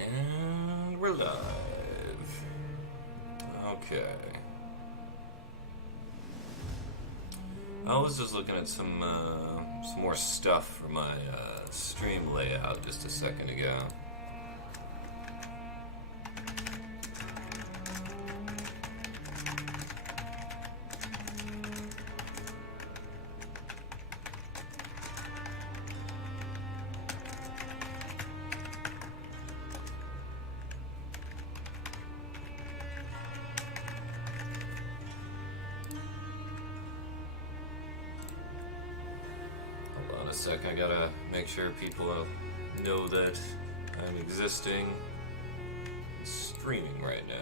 And we're live. Okay. I was just looking at some more stuff for my stream layout just a second ago. A sec, I gotta make sure people know that I'm existing streaming right now.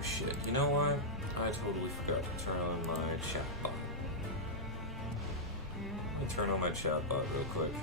Shit, you know what? I totally forgot to turn on my chat bot. Let me turn on my chat bot real quick.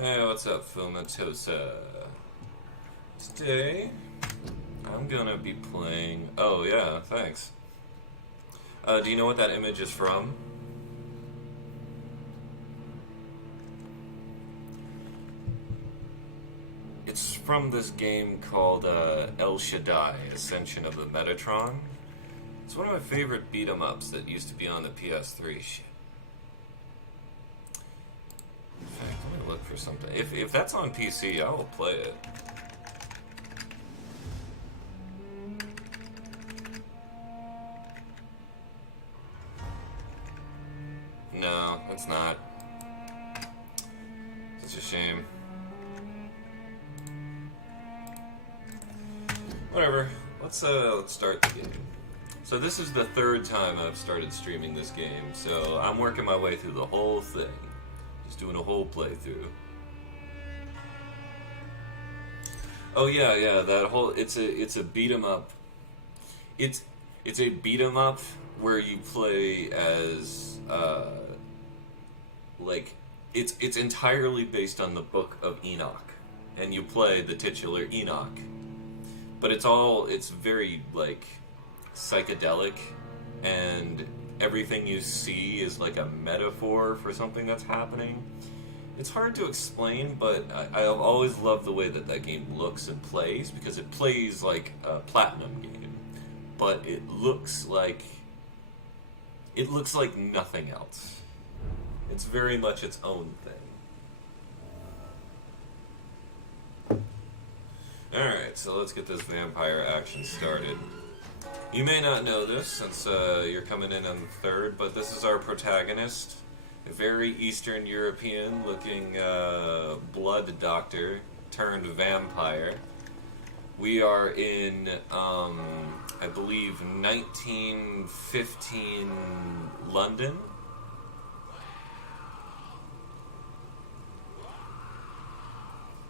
Hey, what's up, Filmatosa? Today, I'm gonna be playing... Oh, yeah, thanks. Do you know what that image is from? It's from this game called El Shaddai, Ascension of the Metatron. It's one of my favorite beat-em-ups that used to be on the PS3. Shit. Let me look for something. If that's on PC, I will play it. No, it's not. Such a shame. Whatever. Let's start the game. So this is the third time I've started streaming this game, so I'm working my way through the whole thing. Just doing a whole playthrough. Oh yeah, that whole it's a beat 'em up. It's a beat 'em up where you play as like it's entirely based on the Book of Enoch, and you play the titular Enoch. But it's very like psychedelic, and everything you see is like a metaphor for something that's happening. It's hard to explain, but I've always loved the way that game looks and plays, because it plays like a Platinum game, but it looks like nothing else. It's very much its own thing. Alright, so let's get this vampire action started. You may not know this, since you're coming in on the third, but this is our protagonist. A very Eastern European looking blood doctor turned vampire. We are in, I believe, 1915 London.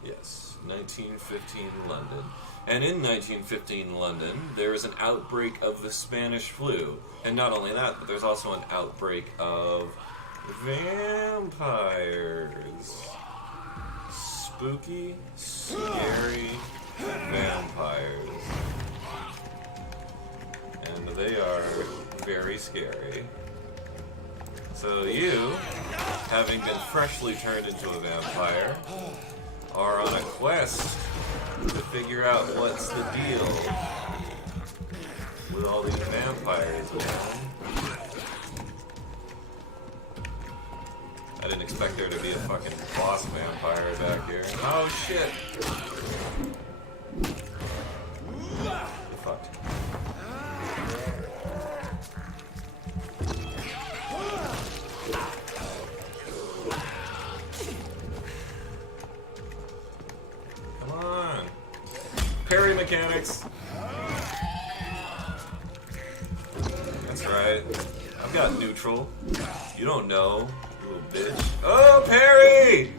Yes, 1915 London. And in 1915 London, there is an outbreak of the Spanish flu. And not only that, but there's also an outbreak of vampires. Spooky, scary vampires. And they are very scary. So you, having been freshly turned into a vampire, are on a quest to figure out what's the deal with all these vampires, man. I didn't expect there to be a fucking boss vampire back here. Oh shit! You're fucked. Come on! Parry mechanics! That's right. I've got neutral. You don't know. Little bitch. Oh, parry!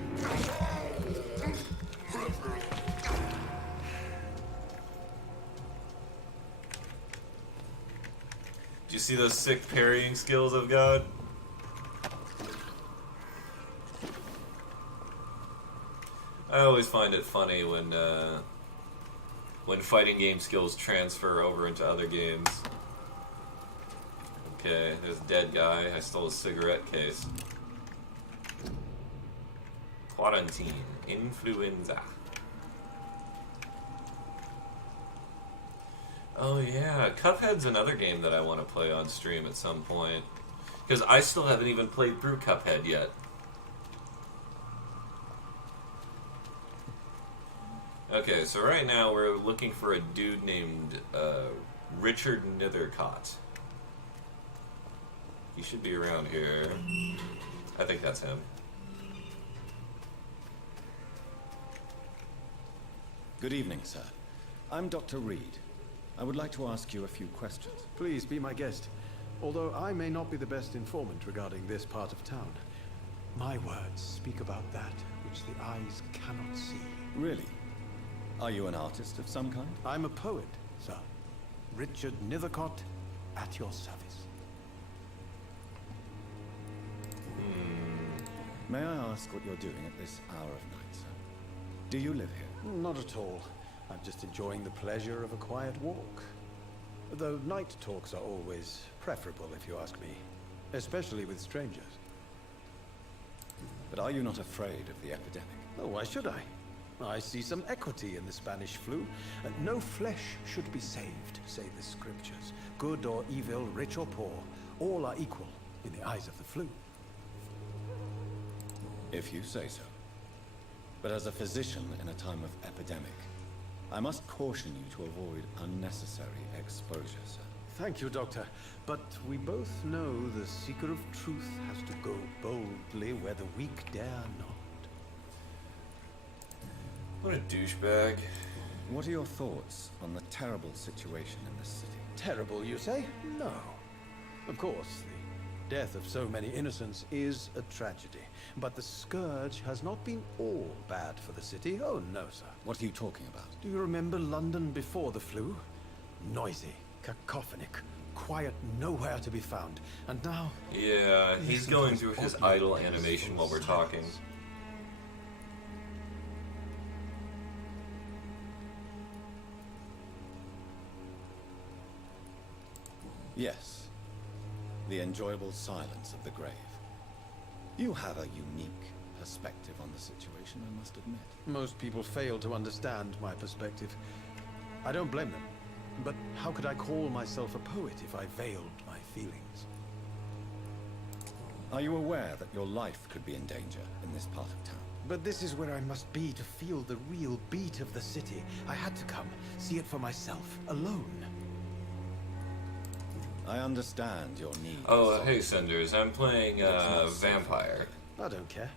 Do you see those sick parrying skills I've got? I always find it funny when fighting game skills transfer over into other games. Okay, there's a dead guy. I stole a cigarette case. Quarantine. Influenza. Oh yeah, Cuphead's another game that I want to play on stream at some point. Because I still haven't even played through Cuphead yet. Okay, so right now we're looking for a dude named Richard Nithercott. He should be around here. I think that's him. Good evening, sir. I'm Dr. Reed. I would like to ask you a few questions. Please be my guest. Although I may not be the best informant regarding this part of town, my words speak about that which the eyes cannot see. Really? Are you an artist of some kind? I'm a poet, sir. Richard Nithercott, at your service. May I ask what you're doing at this hour of night, sir? Do you live here? Not at all. I'm just enjoying the pleasure of a quiet walk. Though night talks are always preferable, if you ask me. Especially with strangers. But are you not afraid of the epidemic? Oh, why should I? I see some equity in the Spanish flu. No flesh should be saved, say the scriptures. Good or evil, rich or poor, all are equal in the eyes of the flu. If you say so. But as a physician in a time of epidemic, I must caution you to avoid unnecessary exposure, sir. Thank you, Doctor. But we both know the seeker of truth has to go boldly where the weak dare not. What a douchebag. What are your thoughts on the terrible situation in this city? Terrible, you say? No. Of course, the death of so many innocents is a tragedy. But the scourge has not been all bad for the city. Oh, no, sir. What are you talking about? Do you remember London before the flu? Noisy, cacophonic, quiet, nowhere to be found. And now... Yeah, he's going through his idle animation while we're talking. Yes. The enjoyable silence of the grave. You have a unique perspective on the situation, I must admit. Most people fail to understand my perspective. I don't blame them. But how could I call myself a poet if I veiled my feelings? Are you aware that your life could be in danger in this part of town? But this is where I must be to feel the real beat of the city. I had to come, see it for myself, alone. I understand your need. Oh, hey, Senders. I'm playing Vampyr. I don't care.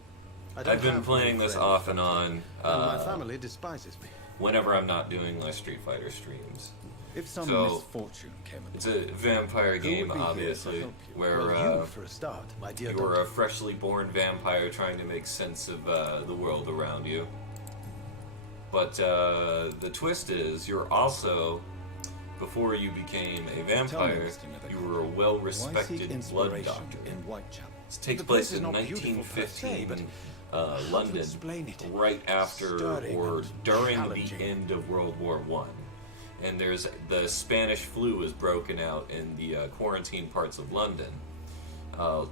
I've been playing this off and on. My family despises me. Whenever I'm not doing my Street Fighter streams. If some misfortune came upon it's a vampire game, obviously, where for a start, my dear you're a freshly born vampire trying to make sense of the world around you. But the twist is, you're also, before you became a vampire, you were a well-respected blood doctor. It takes place in 1915 London, right after or during the end of World War I. And the Spanish flu is broken out in the quarantine parts of London.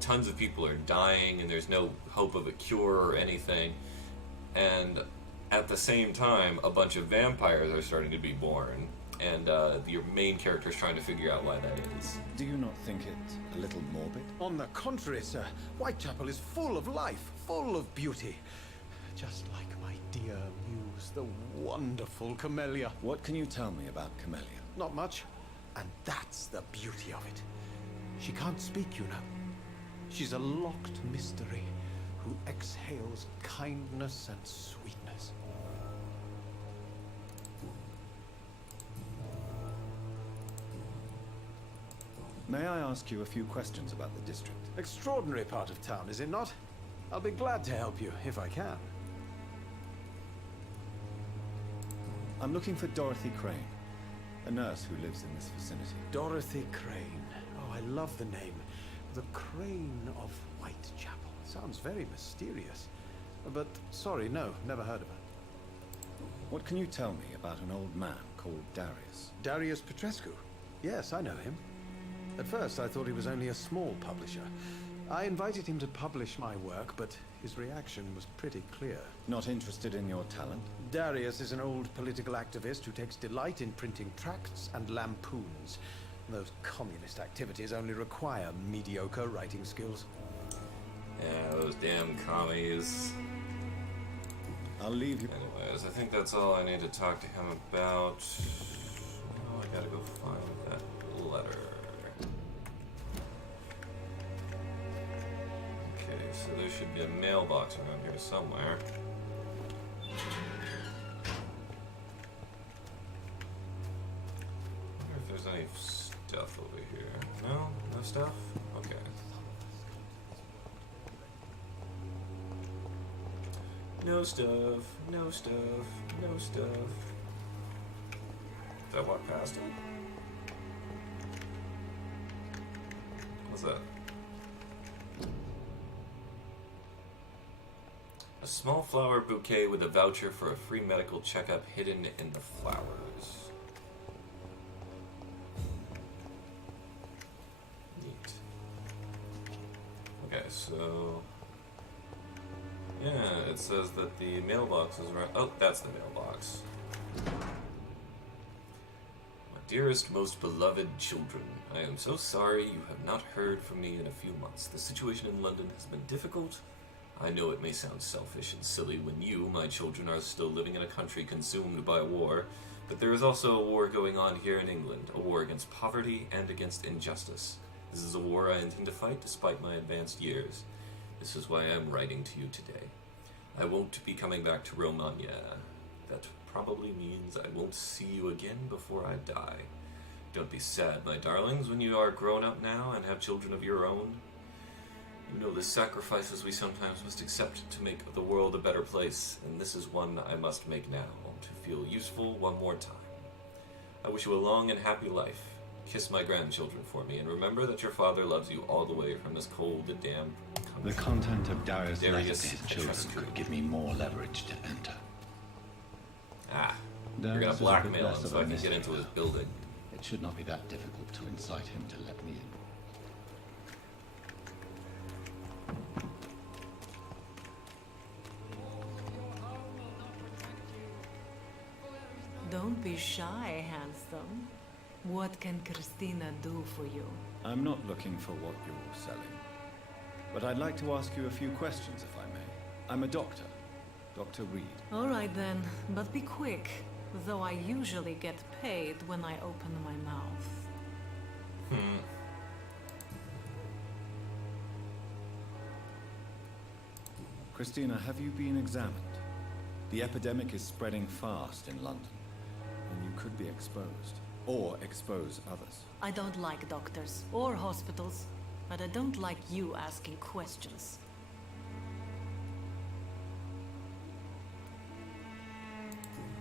Tons of people are dying, and there's no hope of a cure or anything. And at the same time, a bunch of vampires are starting to be born, and your main character is trying to figure out why that is. Do you not think it a little morbid? On the contrary, sir. Whitechapel is full of life, full of beauty. Just like my dear muse, the wonderful Camellia. What can you tell me about Camellia? Not much. And that's the beauty of it. She can't speak, you know. She's a locked mystery who exhales kindness and sweetness. May I ask you a few questions about the district? Extraordinary part of town, is it not? I'll be glad to help you, if I can. I'm looking for Dorothy Crane, a nurse who lives in this vicinity. Dorothy Crane. Oh, I love the name. The Crane of Whitechapel. Sounds very mysterious. But, sorry, no, never heard of her. What can you tell me about an old man called Darius? Darius Petrescu? Yes, I know him. At first, I thought he was only a small publisher. I invited him to publish my work, but his reaction was pretty clear. Not interested in your talent? Darius is an old political activist who takes delight in printing tracts and lampoons. Those communist activities only require mediocre writing skills. Yeah, those damn commies. I'll leave you. Anyways, I think that's all I need to talk to him about. Oh, I gotta go find that letter. Okay, so there should be a mailbox around here somewhere. I wonder if there's any stuff over here. No? No stuff? Okay. No stuff, no stuff, no stuff. Did I walk past it? What's that? A small flower bouquet with a voucher for a free medical checkup hidden in the flowers. Neat. Okay, so... yeah, it says that the mailbox is around... oh, that's the mailbox. My dearest, most beloved children, I am so sorry you have not heard from me in a few months. The situation in London has been difficult. I know it may sound selfish and silly when you, my children, are still living in a country consumed by war, but there is also a war going on here in England, a war against poverty and against injustice. This is a war I intend to fight despite my advanced years. This is why I am writing to you today. I won't be coming back to Romagna. That probably means I won't see you again before I die. Don't be sad, my darlings, when you are grown up now and have children of your own. You know the sacrifices we sometimes must accept to make the world a better place, and this is one I must make now, to feel useful one more time. I wish you a long and happy life. Kiss my grandchildren for me, and remember that your father loves you all the way from this cold and damp country. The content of Darius' letter to his children Petrescu. could give me more leverage to enter. Ah, you're Darius gonna is a bit blackmail less him of so a I can get mystery into his now. building. It should not be that difficult to incite him to let me in. Don't be shy, handsome. What can Christina do for you? I'm not looking for what you're selling. But I'd like to ask you a few questions, if I may. I'm a doctor. Dr. Reed. All right then, but be quick. Though I usually get paid when I open my mouth. Christina, have you been examined? The epidemic is spreading fast in London, and you could be exposed. Or expose others. I don't like doctors or hospitals, but I don't like you asking questions.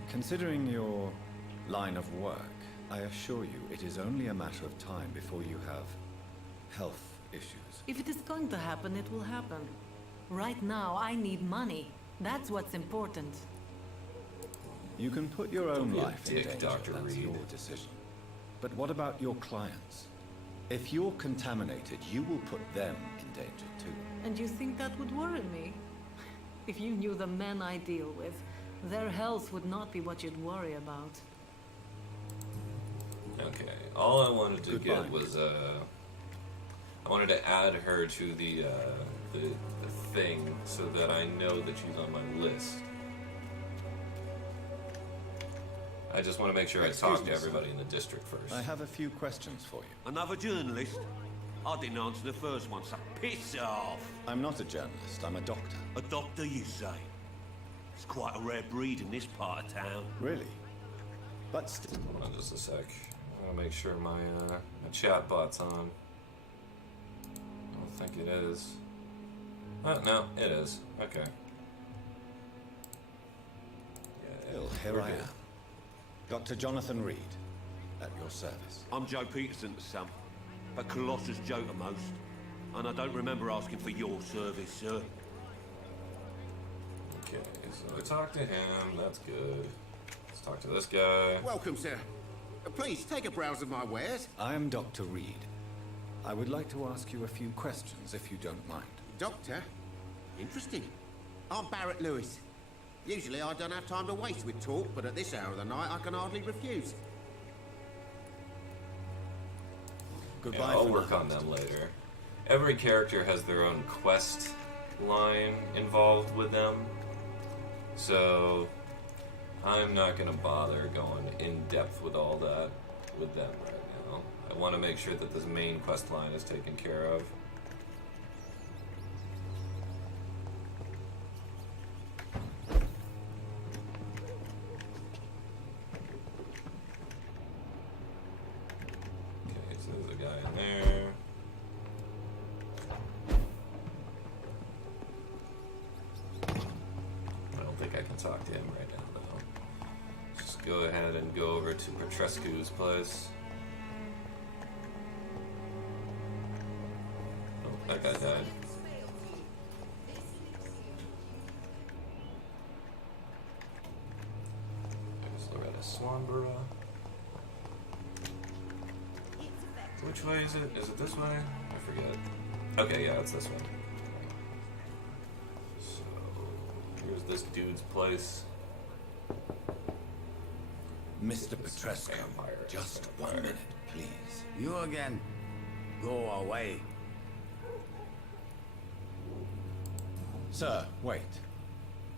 Considering your line of work, I assure you it is only a matter of time before you have health issues. If it is going to happen, it will happen. Right now, I need money. That's what's important. You can put your own be a life in dick, danger. Dr. That's Reed. your decision. But what about your clients? If you're contaminated, you will put them in danger too. And you think that would worry me? If you knew the men I deal with, their health would not be what you'd worry about. Okay, all I wanted to Goodbye. get was I wanted to add her to the thing so that I know that she's on my list. I just want to make sure I talk to everybody in the district first. I have a few questions for you. Another journalist? I didn't answer the first one, so piss off. I'm not a journalist, I'm a doctor. A doctor, you say? It's quite a rare breed in this part of town. Really? But still... Hold on just a sec. I want to make sure my chat bot's on. I don't think it is. Oh, no, it is. Okay. Yeah, Well, we're here I good. am. Dr. Jonathan Reed, at your service. I'm Joe Peterson to some, but Colossus Joe to most. And I don't remember asking for your service, sir. Okay, so I talked to him. That's good. Let's talk to this guy. Welcome, sir. Please, take a browse of my wares. I am Dr. Reed. I would like to ask you a few questions, if you don't mind. Doctor? Interesting. I'm Barrett Lewis. Usually I don't have time to waste with talk, but at this hour of the night I can hardly refuse. Goodbye Yeah, I'll for work now. on them later. Every character has their own quest line involved with them, so I'm not gonna bother going in depth with all that with them right now. I want to make sure that this main quest line is taken care of. Okay, so there's a guy in there. I don't think I can talk to him right now, though. Just go ahead and go over to Petrescu's place. Oh, that guy died. There's Loretta Swanborough. Which way is it? Is it this way? I forget. Okay, yeah, it's this way. So, here's this dude's place. Mr. Petrescu, Vampire. just Vampire. 1 minute, please. You again. Go away. Sir, wait.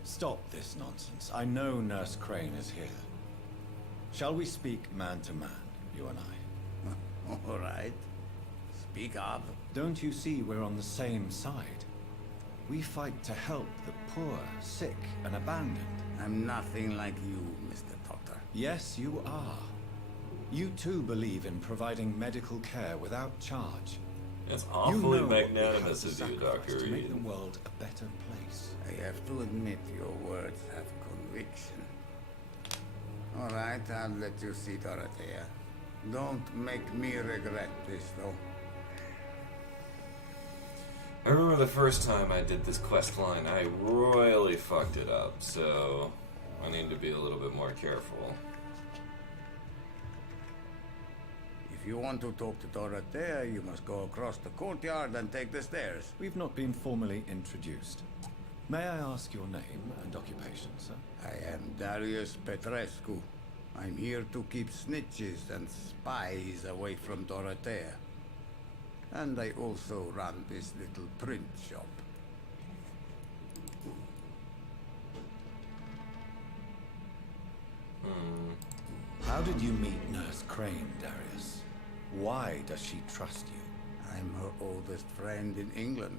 Stop this nonsense. I know Nurse Crane is here. Shall we speak man to man, you and I? All right. Speak up. Don't you see we're on the same side? We fight to help the poor, sick, and abandoned. I'm nothing like you, Mr. Doctor. Yes, you are. You too believe in providing medical care without charge. It's You awfully know what we magnanimous have to of you, sacrifice Dr. to make Reed. the world a better place. I have to admit your words have conviction. All right, I'll let you see Dorothea. Don't make me regret this, though. I remember the first time I did this quest line, I royally fucked it up, so I need to be a little bit more careful. If you want to talk to Dorothea, you must go across the courtyard and take the stairs. We've not been formally introduced. May I ask your name and occupation, sir? I am Darius Petrescu. I'm here to keep snitches and spies away from Dorothea. And I also run this little print shop. How did you meet Nurse Crane, Darius? Why does she trust you? I'm her oldest friend in England.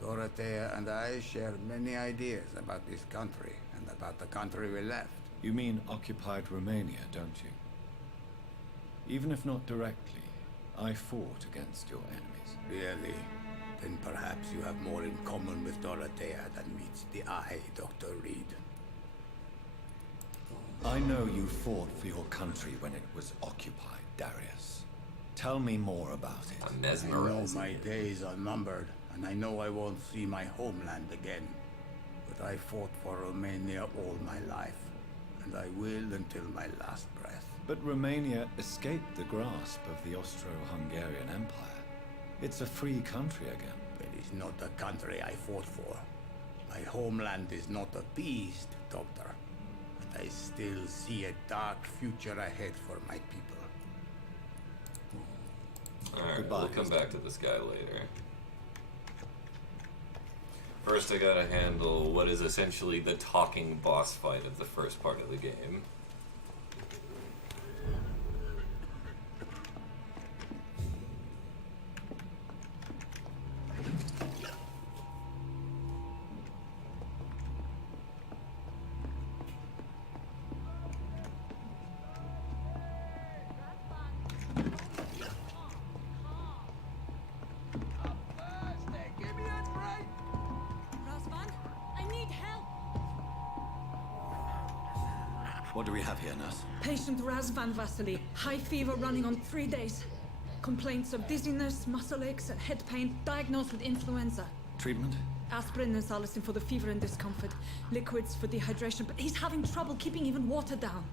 Dorothea and I share many ideas about this country and about the country we left. You mean occupied Romania, don't you? Even if not directly, I fought against your enemies. Really? Then perhaps you have more in common with Dorothea than meets the eye, Dr. Reed. I know you fought for your country when it was occupied, Darius. Tell me more about it. I'm I know mesmerized. my days are numbered, and I know I won't see my homeland again. But I fought for Romania all my life, and I will until my last breath. But Romania escaped the grasp of the Austro-Hungarian Empire. It's a free country again. It is not the country I fought for. My homeland is not appeased, Doctor. But I still see a dark future ahead for my people. Alright, Goodbye, we'll come back to this guy later. First, I gotta handle what is essentially the talking boss fight of the first part of the game. Razvan, I need help! What do we have here, nurse? Patient Razvan Vasily. High fever running on 3 days. Complaints of dizziness, muscle aches, and head pain. Diagnosed with influenza. Treatment? Aspirin and salicin for the fever and discomfort. Liquids for dehydration, but he's having trouble keeping even water down.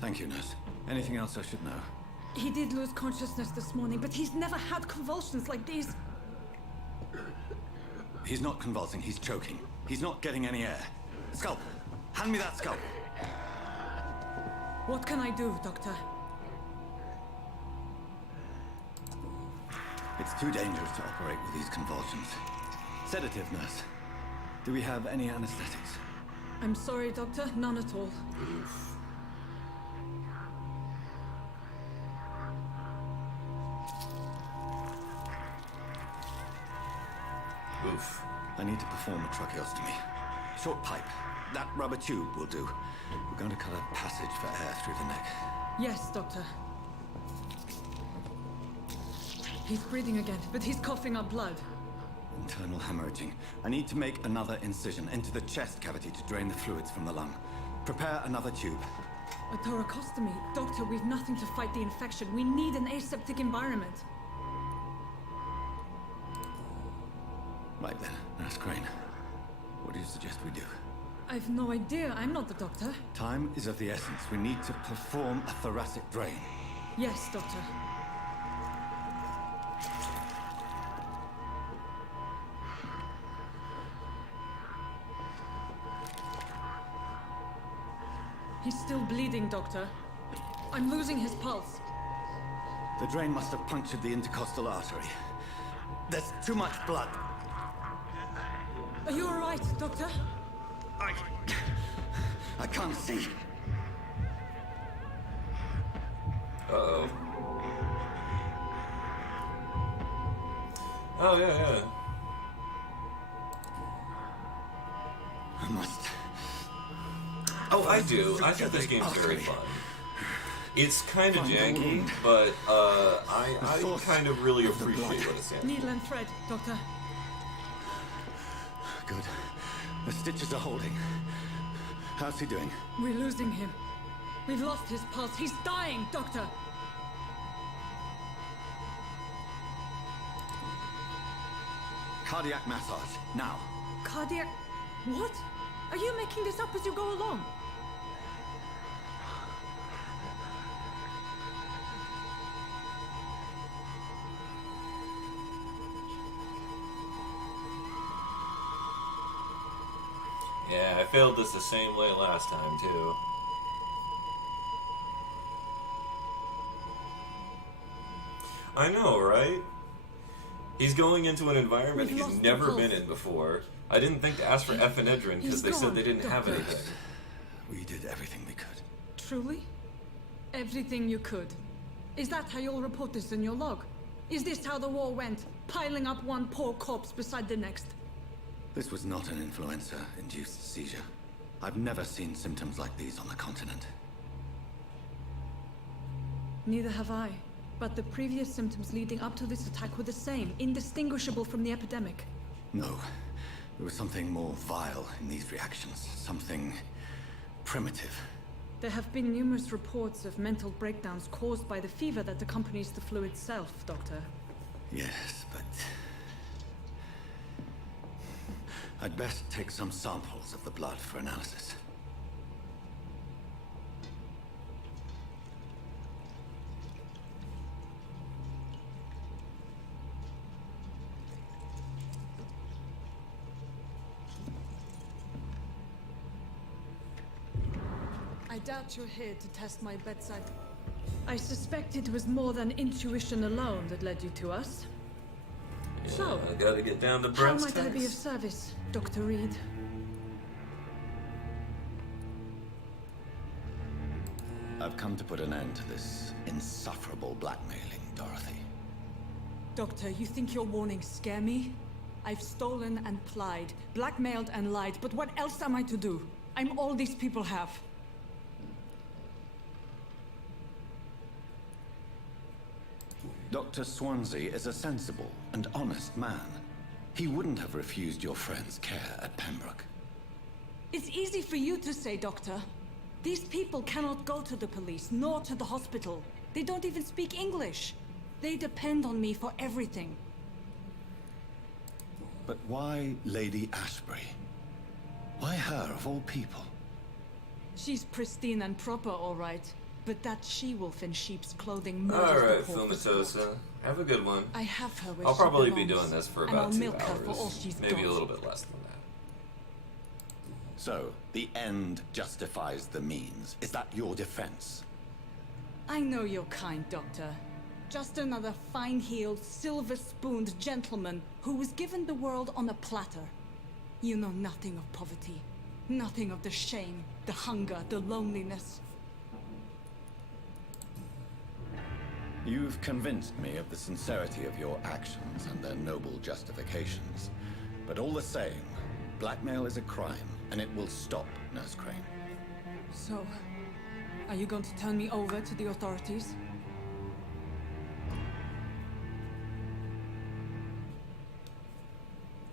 Thank you, nurse. Anything else I should know? He did lose consciousness this morning, but he's never had convulsions like these. He's not convulsing, he's choking. He's not getting any air. Scalp! Hand me that scalp! What can I do, Doctor? It's too dangerous to operate with these convulsions. Sedative, nurse. Do we have any anesthetics? I'm sorry, Doctor. None at all. Oof. I need to perform a tracheostomy. Short pipe. That rubber tube will do. We're going to cut a passage for air through the neck. Yes, Doctor. He's breathing again, but he's coughing up blood. Internal hemorrhaging. I need to make another incision into the chest cavity to drain the fluids from the lung. Prepare another tube. A thoracostomy. Doctor, we've nothing to fight the infection. We need an aseptic environment. Right then, Nurse Crane. What do you suggest we do? I've no idea. I'm not the doctor. Time is of the essence. We need to perform a thoracic drain. Yes, Doctor. He's still bleeding, Doctor. I'm losing his pulse. The drain must have punctured the intercostal artery. There's too much blood. Are you all right, Doctor? I can't see. Uh-oh. Oh, yeah. I must... Oh, I do. I think this game's very fun. It's kind of janky, but I kind of really appreciate what it's in. Needle and thread, Doctor. Good. The stitches are holding. How's he doing? We're losing him. We've lost his pulse. He's dying, Doctor. Cardiac massage, now. Cardiac... What? Are you making this up as you go along? Yeah, I failed this the same way last time, too. I know, right? He's going into an environment We've he's lost the never pulse. been in before. I didn't think to ask for epinephrine because He's they said gone, they didn't have Doctor. anything. We did everything we could. Truly? Everything you could. Is that how you'll report this in your log? Is this how the war went? Piling up one poor corpse beside the next? This was not an influenza-induced seizure. I've never seen symptoms like these on the continent. Neither have I. But the previous symptoms leading up to this attack were the same, indistinguishable from the epidemic. No. There was something more vile in these reactions. Something... primitive. There have been numerous reports of mental breakdowns caused by the fever that accompanies the flu itself, Doctor. Yes, but... I'd best take some samples of the blood for analysis. doubt you're here to test my bedside. I suspect it was more than intuition alone that led you to us. Yeah, So, I gotta get down to how brass might I be of tacks. service, Dr. Reed? I've come to put an end to this insufferable blackmailing, Dorothy. Doctor, you think your warnings scare me? I've stolen and plied, blackmailed and lied, but what else am I to do? I'm all these people have. Dr. Swansea is a sensible and honest man. He wouldn't have refused your friend's care at Pembroke. It's easy for you to say, Doctor. These people cannot go to the police, nor to the hospital. They don't even speak English. They depend on me for everything. But why Lady Ashbury? Why her, of all people? She's pristine and proper, all right. But that she-wolf in sheep's clothing murders Alright, the poor for sport. Filmatosa. Have a good one. I have her where I'll she probably be belongs, doing this for and about I'll 2 milk her hours. for all she's Maybe got. a little bit less than that. So, the end justifies the means. Is that your defense? I know you're kind, Doctor. Just another fine-heeled, silver-spooned gentleman who was given the world on a platter. You know nothing of poverty. Nothing of the shame, the hunger, the loneliness. You've convinced me of the sincerity of your actions and their noble justifications. But all the same, blackmail is a crime, and it will stop, Nurse Crane. So, are you going to turn me over to the authorities?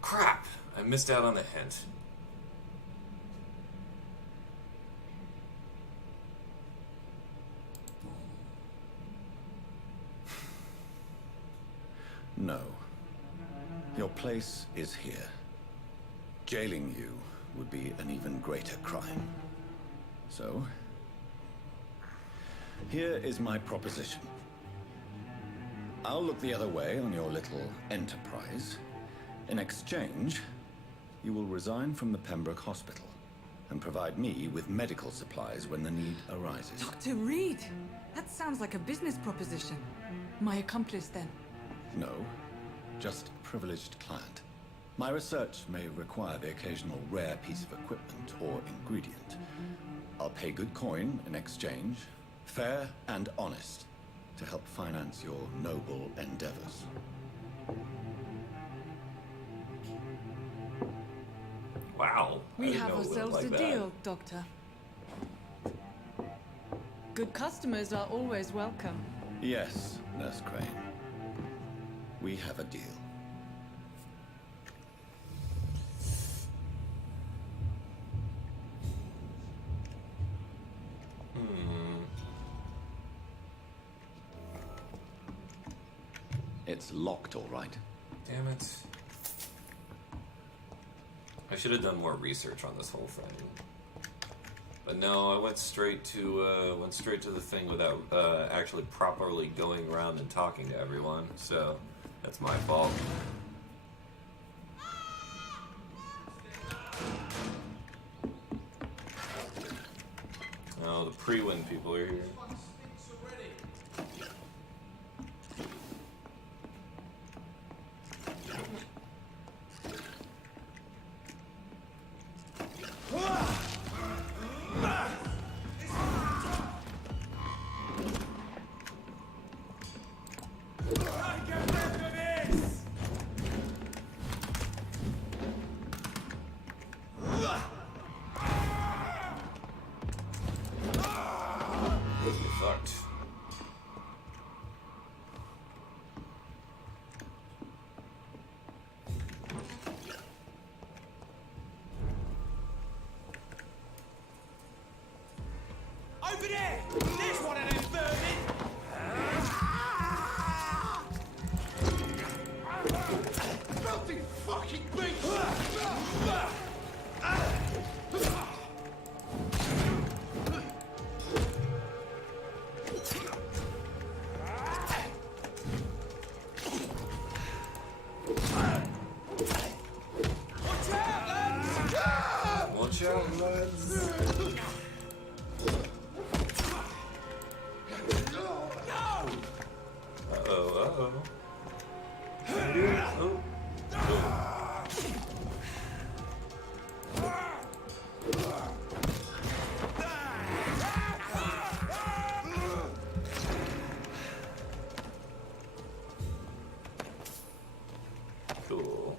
Crap! I missed out on the hint. No. Your place is here. Jailing you would be an even greater crime. So, here is my proposition. I'll look the other way on your little enterprise. In exchange, you will resign from the Pembroke Hospital and provide me with medical supplies when the need arises. Dr. Reed! That sounds like a business proposition. My accomplice, then. No, just privileged client. My research may require the occasional rare piece of equipment or ingredient. I'll pay good coin in exchange, fair and honest, to help finance your noble endeavors. Wow. I We didn't have know it went ourselves like a that. deal, Doctor. Good customers are always welcome. Yes, Nurse Crane. We have a deal. It's locked, all right. Damn it. I should have done more research on this whole thing. But no, I went straight to the thing without actually properly going around and talking to everyone. So that's my fault. Oh, the pre-win people are here. Fucked. Over there! There's one of them vermin! Filthy fucking beast! Watch out, lads! Watch out, lads. Oh. Boom. Cool.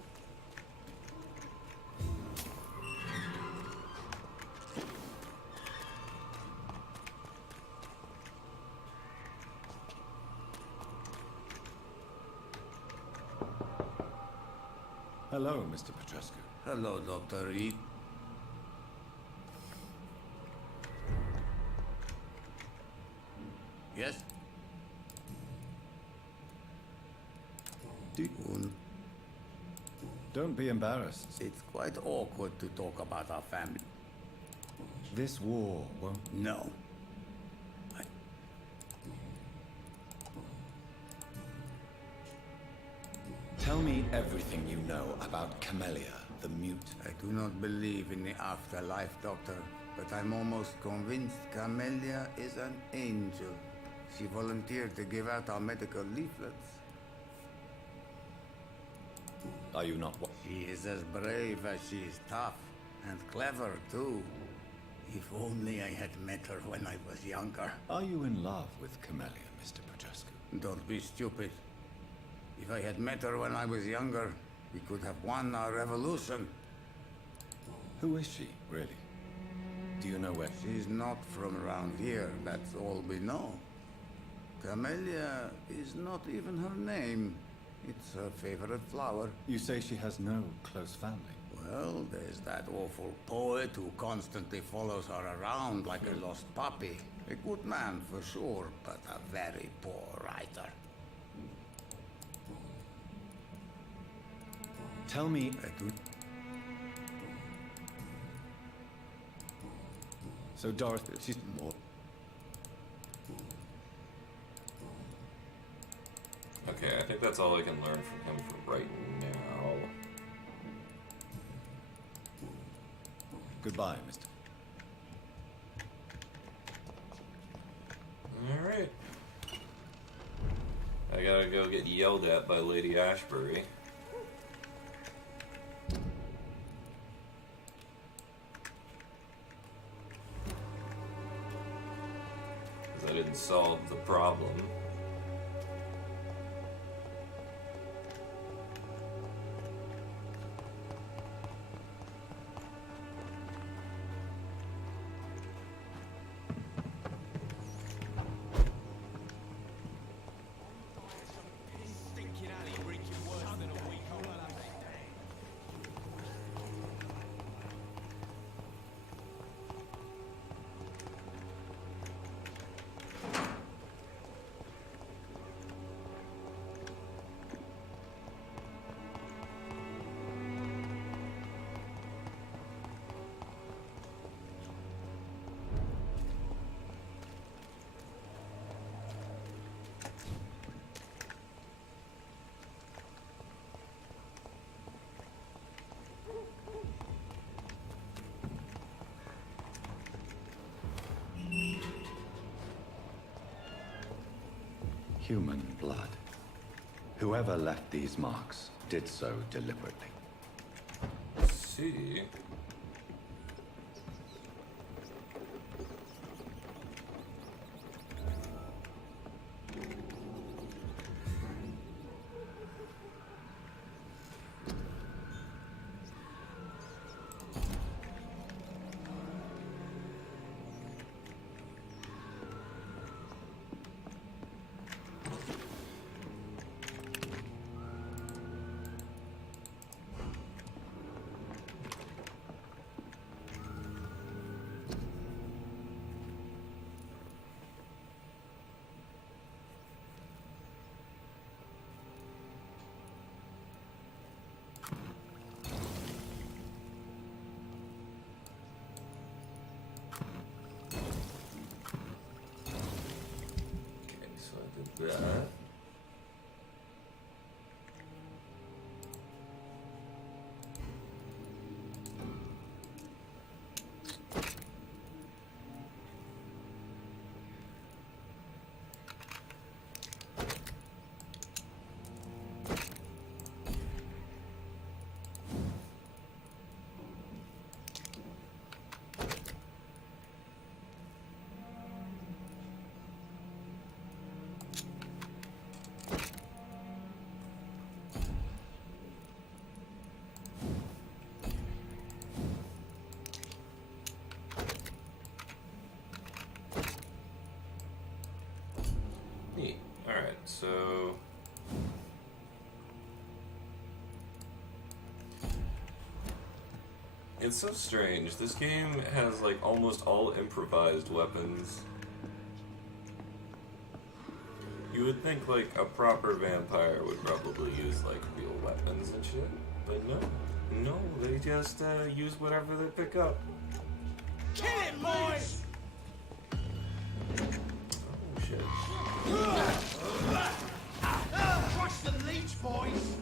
Hello, Mr. Petrescu. Hello, Dr. Reed. Yes? Don't be embarrassed. It's quite awkward to talk about our family. This war won't... No. Tell me everything you know about Camellia, the mute. I do not believe in the afterlife, Doctor, but I'm almost convinced Camellia is an angel. She volunteered to give out our medical leaflets. Are you not... She is as brave as she is tough, and clever, too. If only I had met her when I was younger. Are you in love with Camellia, Mr. Petrescu? Don't be stupid. If I had met her when I was younger, we could have won our revolution. Who is she, really? Do you know where... She's not from around here, that's all we know. Camellia is not even her name. It's her favorite flower. You say she has no close family? Well, there's that awful poet who constantly follows her around like a lost puppy. A good man, for sure, but a very poor writer. Tell me... So Dorothy, she's more... Okay, I think that's all I can learn from him for right now. Goodbye, Mr. Alright. I gotta go get yelled at by Lady Ashbury. Because I didn't solve the problem. Human blood. Whoever left these marks did so deliberately. See. It's so strange. This game has like almost all improvised weapons. You would think like a proper vampire would probably use like real weapons and shit, but no, they just use whatever they pick up. Kill it, boys! Oh shit. Crush the leech, boys!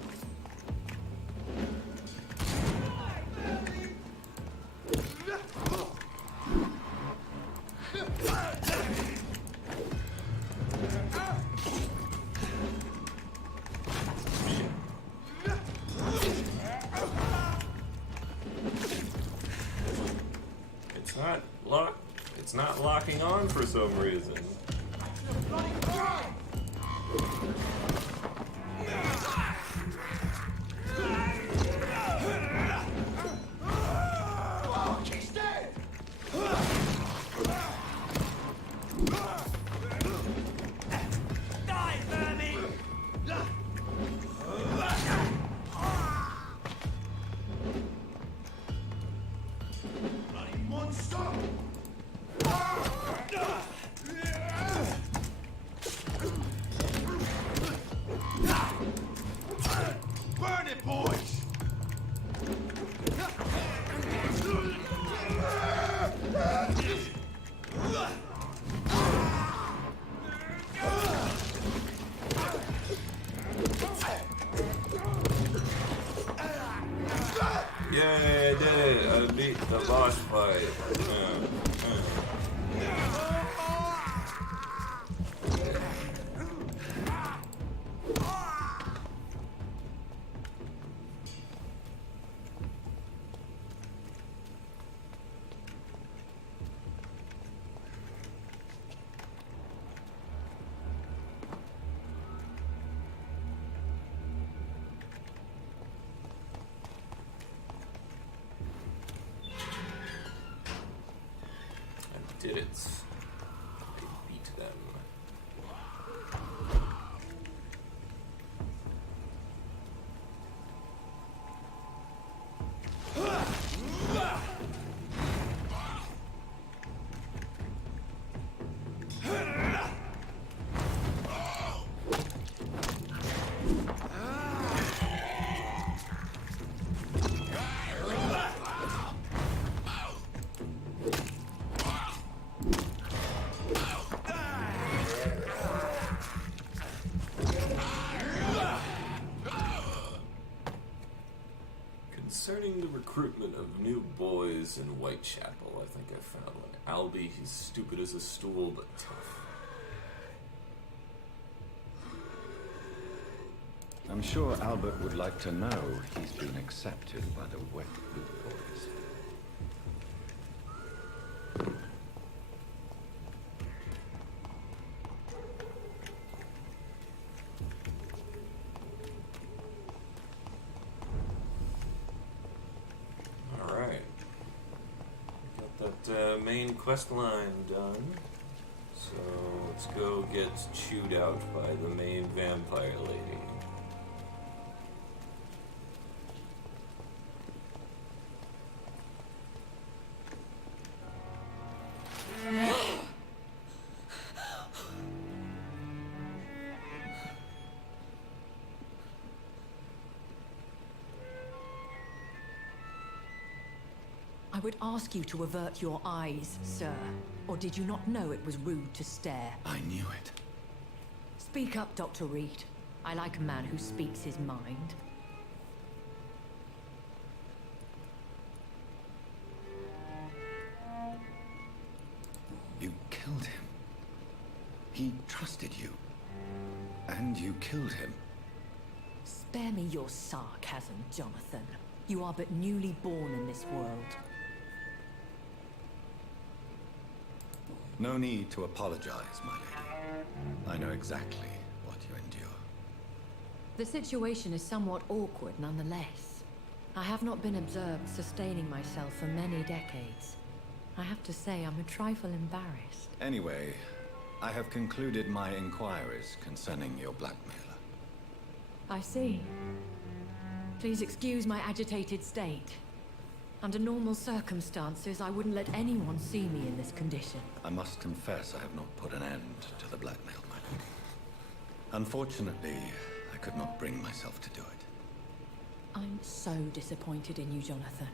It's not locking on for some reason. Yay, I did it! I beat the boss fight. Did it. I beat them. Concerning the recruitment of new boys in Whitechapel, I think I found one. Albie, he's stupid as a stool, but tough. I'm sure Albert would like to know he's been accepted by the Wet Boot Boys. Main quest line done. So let's go get chewed out by the main vampire lady. I would ask you to avert your eyes, sir. Or did you not know it was rude to stare? I knew it. Speak up, Dr. Reed. I like a man who speaks his mind. You killed him. He trusted you. And you killed him. Spare me your sarcasm, Jonathan. You are but newly born in this world. No need to apologize, my lady. I know exactly what you endure. The situation is somewhat awkward nonetheless. I have not been observed sustaining myself for many decades. I have to say I'm a trifle embarrassed. Anyway, I have concluded my inquiries concerning your blackmailer. I see. Please excuse my agitated state. Under normal circumstances, I wouldn't let anyone see me in this condition. I must confess I have not put an end to the blackmail, my lord. Unfortunately, I could not bring myself to do it. I'm so disappointed in you, Jonathan.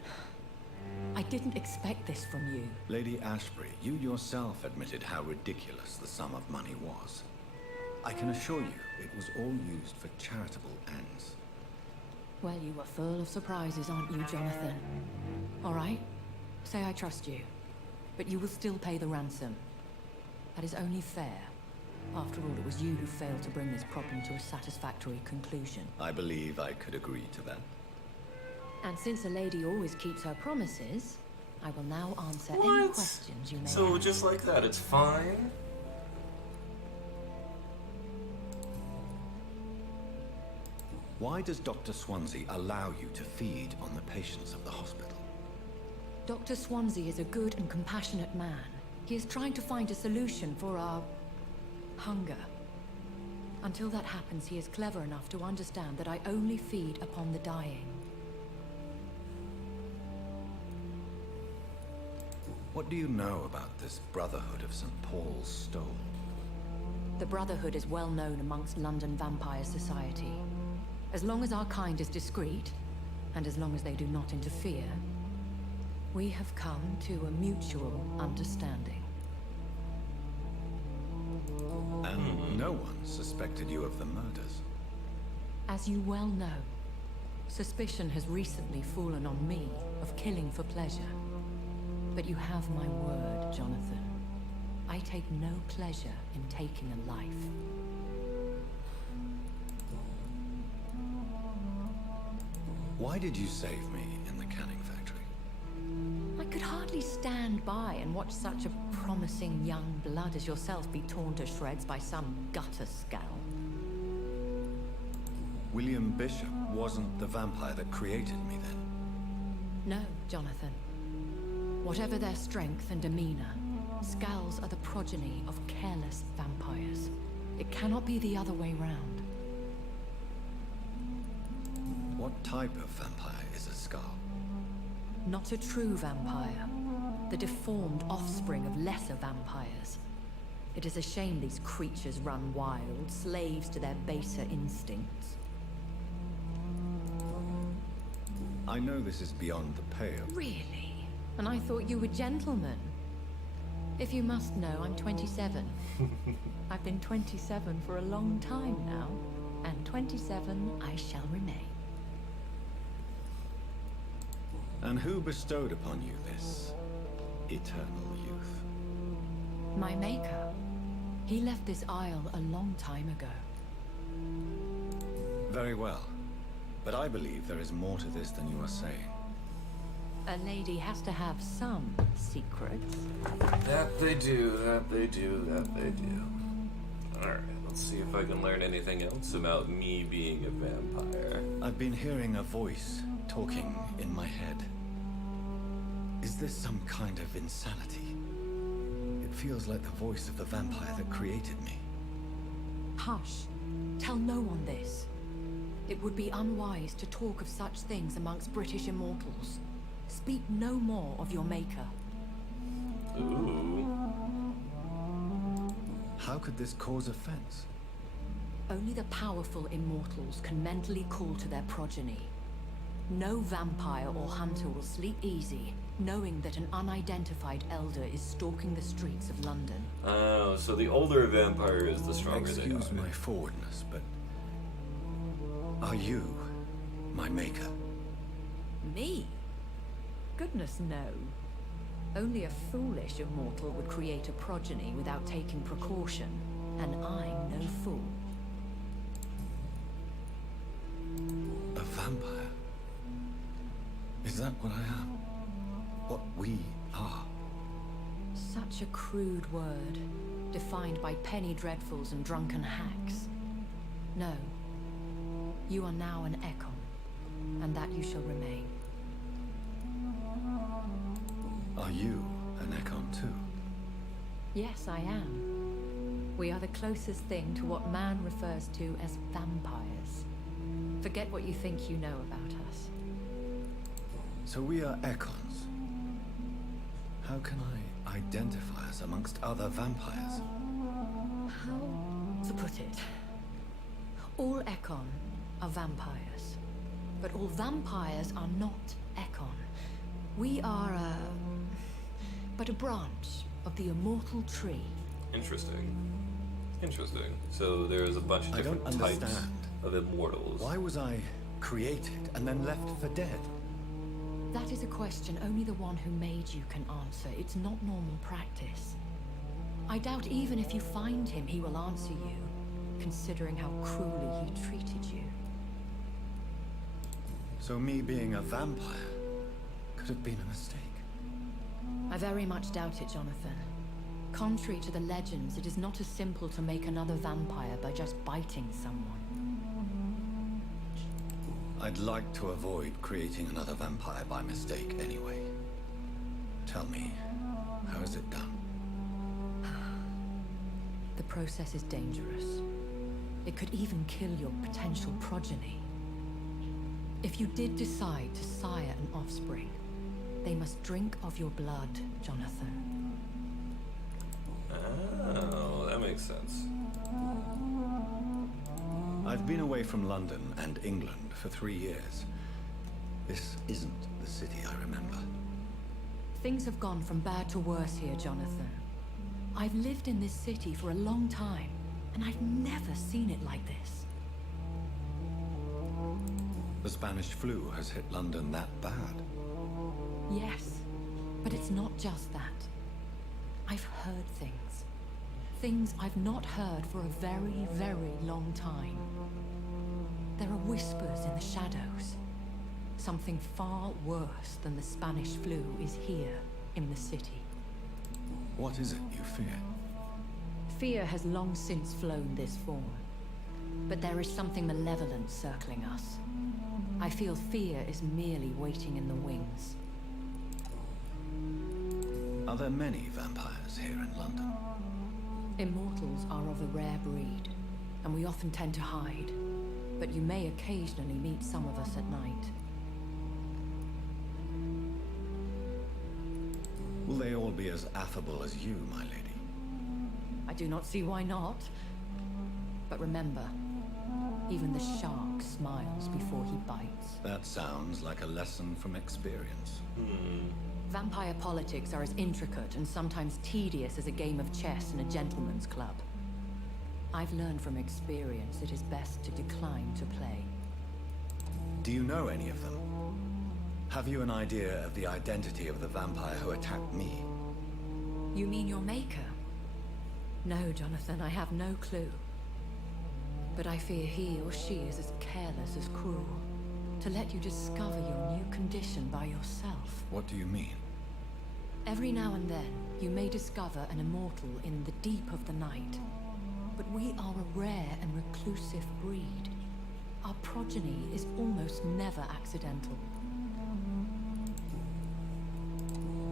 I didn't expect this from you. Lady Ashbury, you yourself admitted how ridiculous the sum of money was. I can assure you, it was all used for charitable ends. Well, you were full of surprises, aren't you, Jonathan? All right, say I trust you, but you will still pay the ransom. That is only fair. After all, it was you who failed to bring this problem to a satisfactory conclusion. I believe I could agree to that. And since a lady always keeps her promises, I will now answer any questions you may So have. just like that, it's fine? Why does Dr. Swansea allow you to feed on the patients of the hospital? Dr. Swansea is a good and compassionate man. He is trying to find a solution for our hunger. Until that happens, he is clever enough to understand that I only feed upon the dying. What do you know about this Brotherhood of St. Paul's Stole? The Brotherhood is well known amongst London Vampire Society. As long as our kind is discreet, and as long as they do not interfere, we have come to a mutual understanding. And no one suspected you of the murders. As you well know, suspicion has recently fallen on me of killing for pleasure. But you have my word, Jonathan. I take no pleasure in taking a life. Why did you save me in the canning factory? I could hardly stand by and watch such a promising young blood as yourself be torn to shreds by some gutter scowl. William Bishop wasn't the vampire that created me then. No, Jonathan. Whatever their strength and demeanor, Scowls are the progeny of careless vampires. It cannot be the other way round. What type of vampire is a Scowl? Not a true vampire. The deformed offspring of lesser vampires. It is a shame these creatures run wild, slaves to their baser instincts. I know this is beyond the pale. Really? And I thought you were gentlemen. If you must know, I'm 27. I've been 27 for a long time now. And 27 I shall remain. And who bestowed upon you this eternal youth? My maker. He left this isle a long time ago. Very well. But I believe there is more to this than you are saying. A lady has to have some secrets. That they do, that they do, that they do. Alright, let's see if I can learn anything else about me being a vampire. I've been hearing a voice talking in my head. Is this some kind of insanity? It feels like the voice of the vampire that created me. Hush. Tell no one this. It would be unwise to talk of such things amongst British immortals. Speak no more of your maker. Ooh. How could this cause offense? Only the powerful immortals can mentally call to their progeny. No vampire or hunter will sleep easy, knowing that an unidentified elder is stalking the streets of London. Oh, so the older a vampire is, the stronger they are. Excuse my forwardness, but are you my maker? Me? Goodness, no. Only a foolish immortal would create a progeny without taking precaution, and I'm no fool. A vampire? Is that what I am? What we are? Such a crude word, defined by penny dreadfuls and drunken hacks. No. You are now an Ekon, and that you shall remain. Are you an Ekon too? Yes, I am. We are the closest thing to what man refers to as vampires. Forget what you think you know about us. So we are Ekons. How can I identify us amongst other vampires? How to put it? All Ekon are vampires. But all vampires are not Ekon. We are but a branch of the immortal tree. Interesting. Interesting. So there's a bunch of I don't different types understand. of immortals. Why was I created and then left for dead? That is a question only the one who made you can answer. It's not normal practice. I doubt even if you find him, he will answer you, considering how cruelly he treated you. So me being a vampire could have been a mistake. I very much doubt it, Jonathan. Contrary to the legends, it is not as simple to make another vampire by just biting someone. I'd like to avoid creating another vampire by mistake anyway. Tell me, how is it done? The process is dangerous. It could even kill your potential progeny. If you did decide to sire an offspring, they must drink of your blood, Jonathan. Oh, that makes sense. I've been away from London and England for 3 years. This isn't the city I remember. Things have gone from bad to worse here, Jonathan. I've lived in this city for a long time, and I've never seen it like this. The Spanish flu has hit London that bad. Yes, but it's not just that. I've heard things. Things I've not heard for a very, very long time. There are whispers in the shadows. Something far worse than the Spanish flu is here in the city. What is it you fear? Fear has long since flown this form. But there is something malevolent circling us. I feel fear is merely waiting in the wings. Are there many vampires here in London? Immortals are of a rare breed, and we often tend to hide. But you may occasionally meet some of us at night. Will they all be as affable as you, my lady? I do not see why not. But remember, even the shark smiles before he bites. That sounds like a lesson from experience. Vampire politics are as intricate and sometimes tedious as a game of chess in a gentleman's club. I've learned from experience it is best to decline to play. Do you know any of them? Have you an idea of the identity of the vampire who attacked me? You mean your maker? No, Jonathan, I have no clue. But I fear he or she is as careless as cruel. To let you discover your new condition by yourself. What do you mean? Every now and then, you may discover an immortal in the deep of the night. But we are a rare and reclusive breed. Our progeny is almost never accidental.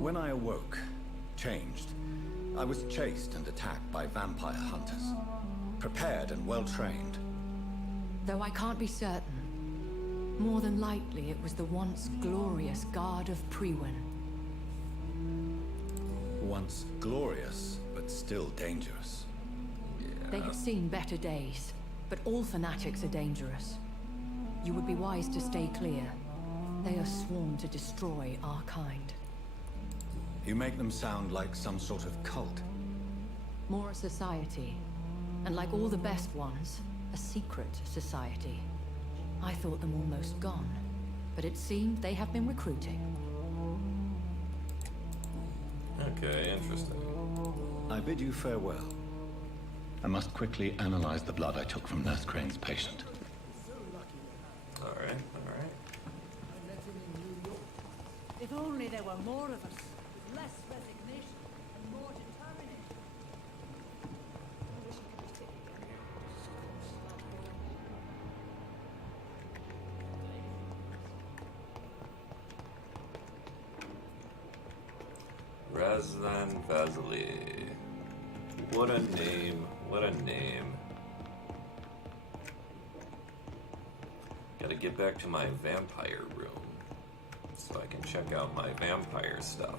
When I awoke, changed, I was chased and attacked by vampire hunters. Prepared and well-trained. Though I can't be certain, more than likely it was the once glorious Guard of Priwen. Once glorious, but still dangerous. They have seen better days, but all fanatics are dangerous. You would be wise to stay clear. They are sworn to destroy our kind. You make them sound like some sort of cult. More a society. And like all the best ones, a secret society. I thought them almost gone, but it seemed they have been recruiting. Okay, interesting. I bid you farewell. I must quickly analyze the blood I took from Nurse Crane's patient. Alright, alright. If only there were more of us, with less resignation and more determination. I wish I could be sitting here. Razvan Vasily. What a name. What a name. Gotta get back to my vampire room. so I can check out my vampire stuff.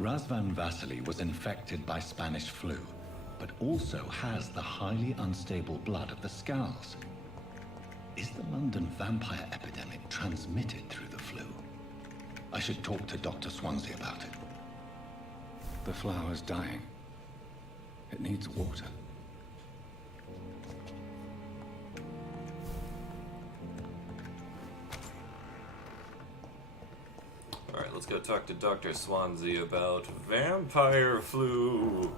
Razvan Vasily was infected by Spanish flu, but also has the highly unstable blood of the Scows. Is the London vampire epidemic transmitted through the flu? I should talk to Dr. Swansea about it. The flower's dying. It needs water. Alright, let's go talk to Dr. Swansea about vampire flu.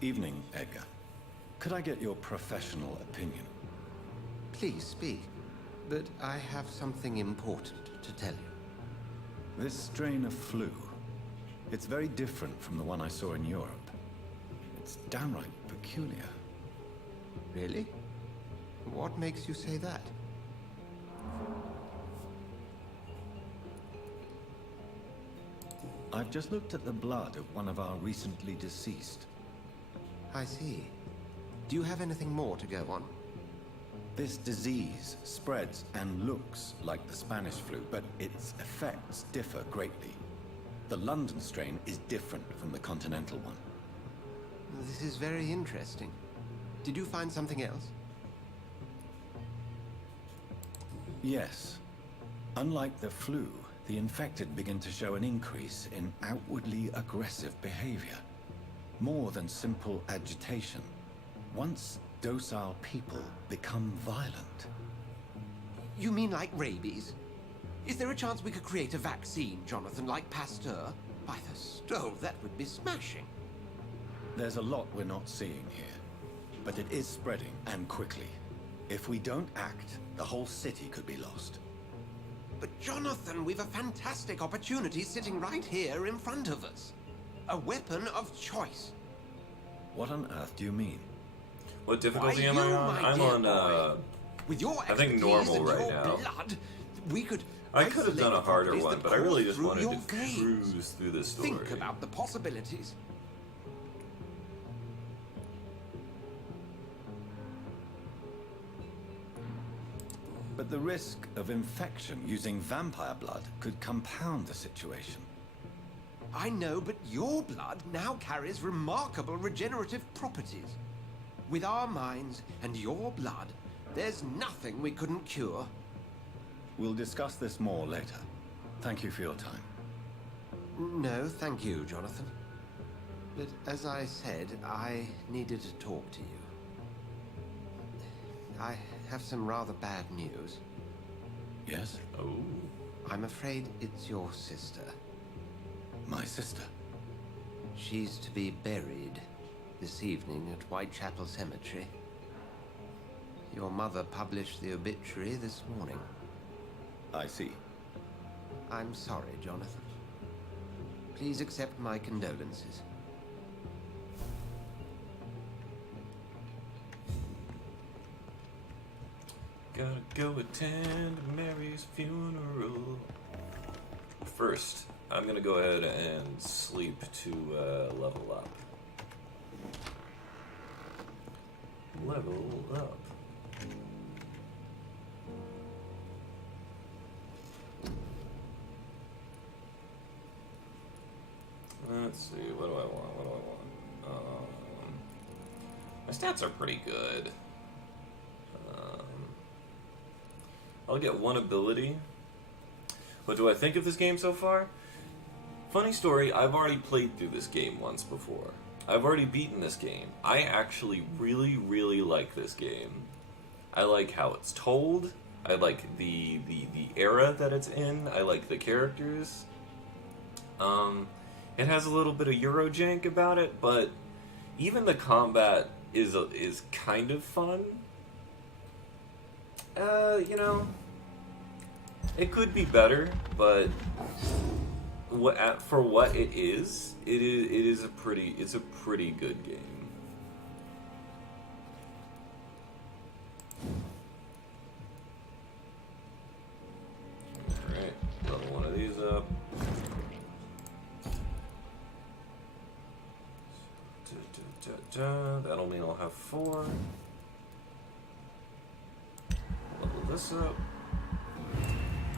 Evening, Edgar. Could I get your professional opinion? Please speak, but I have something important to tell you. This strain of flu, it's very different from the one I saw in Europe. It's downright peculiar. Really? What makes you say that? I've just looked at the blood of one of our recently deceased. I see. Do you have anything more to go on? This disease spreads and looks like the Spanish flu, but its effects differ greatly. The London strain is different from the continental one. This is very interesting. Did you find something else? Yes. Unlike the flu, the infected begin to show an increase in outwardly aggressive behavior. More than simple agitation. Once docile people become violent. You mean like rabies? Is there a chance we could create a vaccine, Jonathan, like Pasteur? By the stove, that would be smashing. There's a lot we're not seeing here, but it is spreading, and quickly. If we don't act, the whole city could be lost. But Jonathan, we've a fantastic opportunity sitting right here in front of us. A weapon of choice. What on earth do you mean? What difficulty am I on? I'm on, with your I think normal and right your now. Blood, we could I could have done a harder isolate one, the but I really properties just wanted through to your veins. cruise through this story. Think about the possibilities. But the risk of infection using vampire blood could compound the situation. I know, but your blood now carries remarkable regenerative properties. With our minds and your blood, there's nothing we couldn't cure. We'll discuss this more later. Thank you for your time. No, thank you, Jonathan. But as I said, I needed to talk to you. I have some rather bad news. Yes? Oh. I'm afraid it's your sister. My sister? She's to be buried this evening at Whitechapel Cemetery. Your mother published the obituary this morning. I see. I'm sorry, Jonathan. Please accept my condolences. Gotta go attend Mary's funeral. First, I'm gonna go ahead and sleep to level up. Level up. Let's see, what do I want? My stats are pretty good. I'll get one ability. What do I think of this game so far? Funny story, I've already played through this game once before. I've already beaten this game. I actually really, really like this game. I like how it's told. I like the era that it's in. I like the characters. It has a little bit of Eurojank about it, but even the combat is kind of fun. You know, it could be better, but for what it is a pretty good game. All right, level one of these up. That'll mean I'll have 4. Level this up.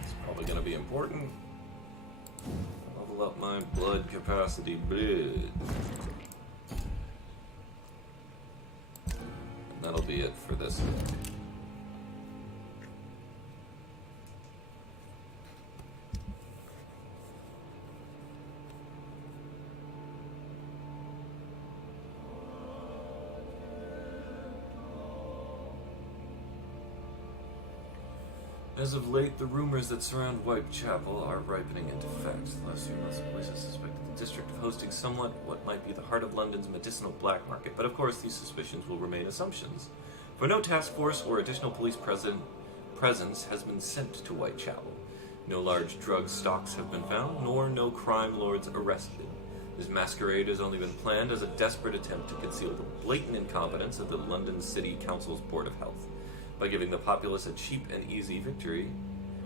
It's probably going to be important. Level up my blood capacity. Blood. And that'll be it for this. As of late, the rumors that surround Whitechapel are ripening into facts. The last few months, police suspected the district of hosting somewhat what might be the heart of London's medicinal black market, but of course these suspicions will remain assumptions. For no task force or additional police presence has been sent to Whitechapel. No large drug stocks have been found, nor no crime lords arrested. This masquerade has only been planned as a desperate attempt to conceal the blatant incompetence of the London City Council's Board of Health, by giving the populace a cheap and easy victory,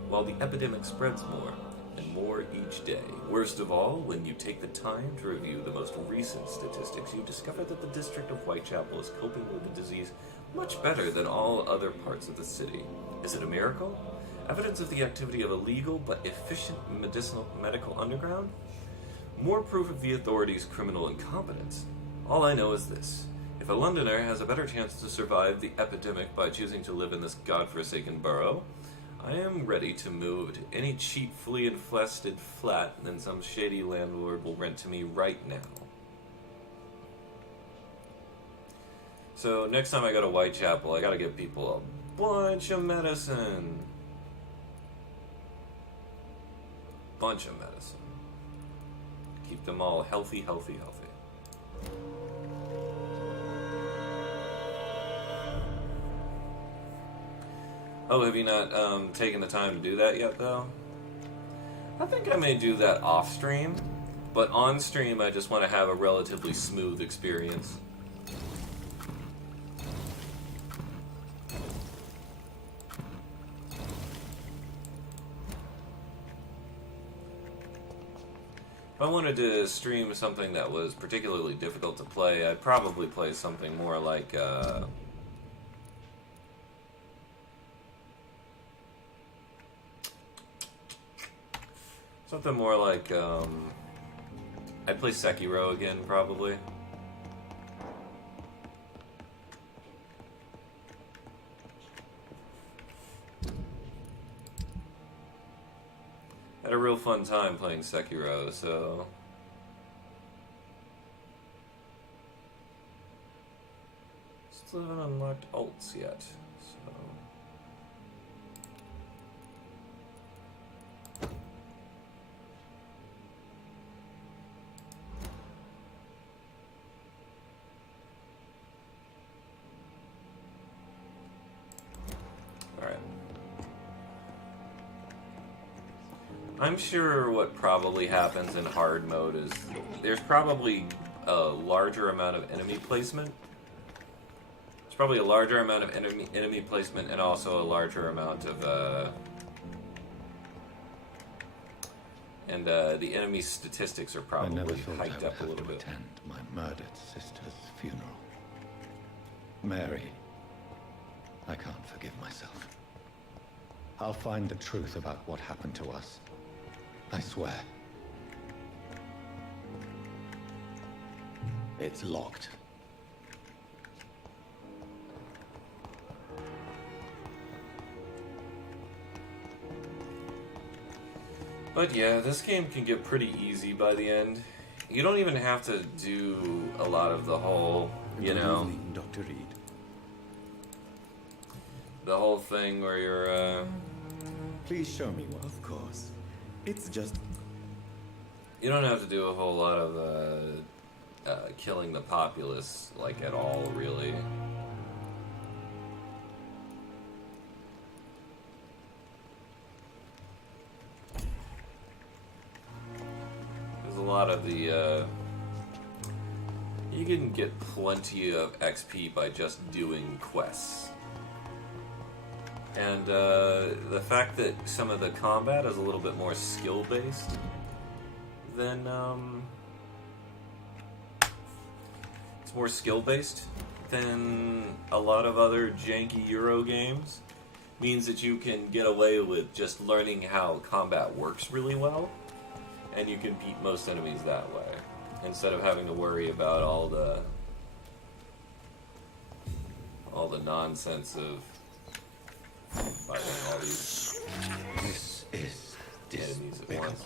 while the epidemic spreads more and more each day. Worst of all, when you take the time to review the most recent statistics, you discover that the district of Whitechapel is coping with the disease much better than all other parts of the city. Is it a miracle? Evidence of the activity of a legal but efficient medical underground? More proof of the authorities' criminal incompetence? All I know is this. If a Londoner has a better chance to survive the epidemic by choosing to live in this godforsaken borough, I am ready to move to any cheap, flea-infested flat that some shady landlord will rent to me right now. So next time I go to Whitechapel, I gotta give people a bunch of medicine. Bunch of medicine. Keep them all healthy, healthy, healthy. Oh, have you not taken the time to do that yet, though? I think I may do that off-stream, but on-stream I just want to have a relatively smooth experience. If I wanted to stream something that was particularly difficult to play, I'd probably play something more like, something more like, I'd play Sekiro again, probably. Had a real fun time playing Sekiro, so... Still haven't unlocked alts yet, so... I'm sure what probably happens in hard mode is there's probably a larger amount of enemy placement. There's probably a larger amount of enemy placement and also a larger amount of the enemy statistics are probably hiked up a little bit. Attend my murdered sister's funeral. Mary, I can't forgive myself. I'll find the truth about what happened to us. I swear. It's locked. But yeah, this game can get pretty easy by the end. You don't even have to do a lot of the whole, you know, Dr. Reed. The whole thing where you're, Please show me one. Of course. It's just... You don't have to do a whole lot of, killing the populace, like, at all, really. lot of the, you can get plenty of XP by just doing quests. And the fact that some of the combat is a little bit more skill-based than, it's more skill-based than a lot of other janky Euro games, means that you can get away with just learning how combat works really well, and you can beat most enemies that way, instead of having to worry about all the nonsense of fighting all these This is enemies at once.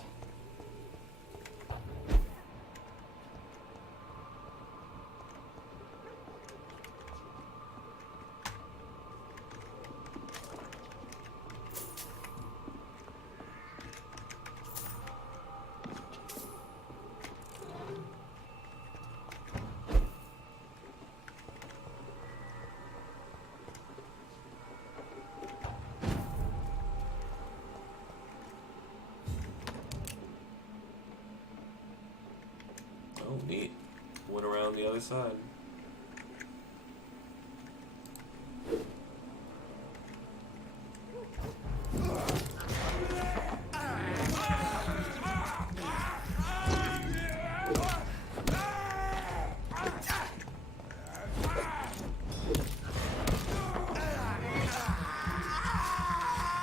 Oh, neat. Went around the other side.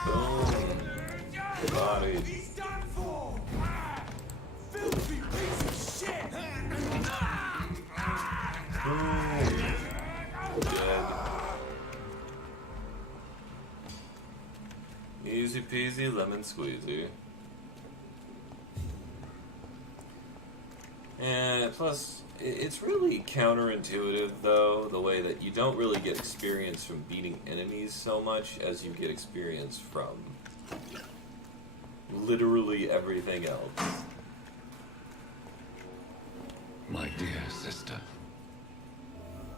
Boom. Body. He's done for! Filthy piece of shit! Dead. Easy peasy lemon squeezy. And plus, it's really counterintuitive though, the way that you don't really get experience from beating enemies so much as you get experience from literally everything else. My dear sister,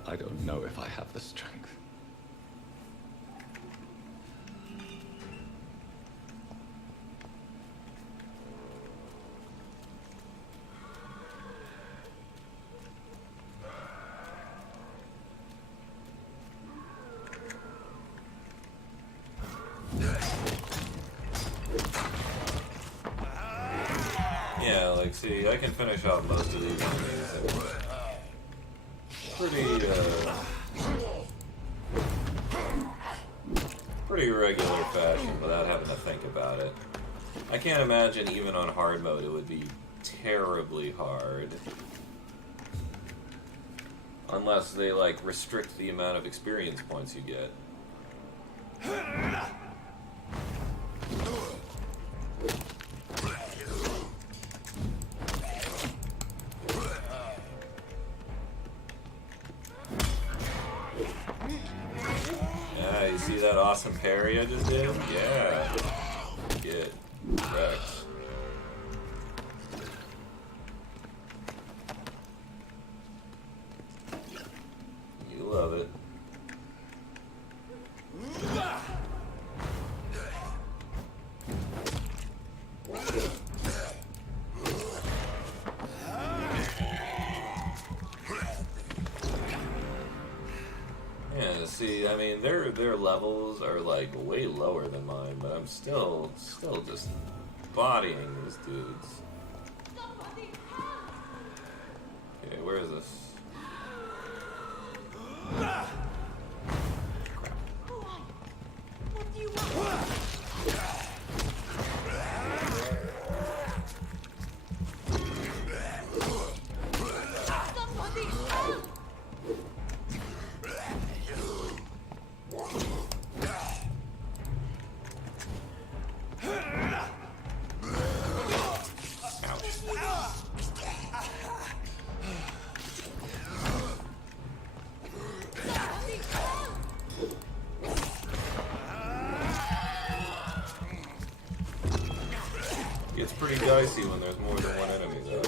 I don't know if I have the strength. Yeah, like, see, I can finish off most of these enemies in pretty regular fashion without having to think about it. I can't imagine even on hard mode it would be terribly hard. Unless they, like, restrict the amount of experience points you get. Yeah, you see that awesome parry I just did? Yeah. Get wrecked. You love it. Yeah, see, I mean, their levels are like way lower than mine, but I'm still just bodying these dudes. Okay, where is this? What do you want? Somebody help! It's pretty dicey when there's more than one enemy, though.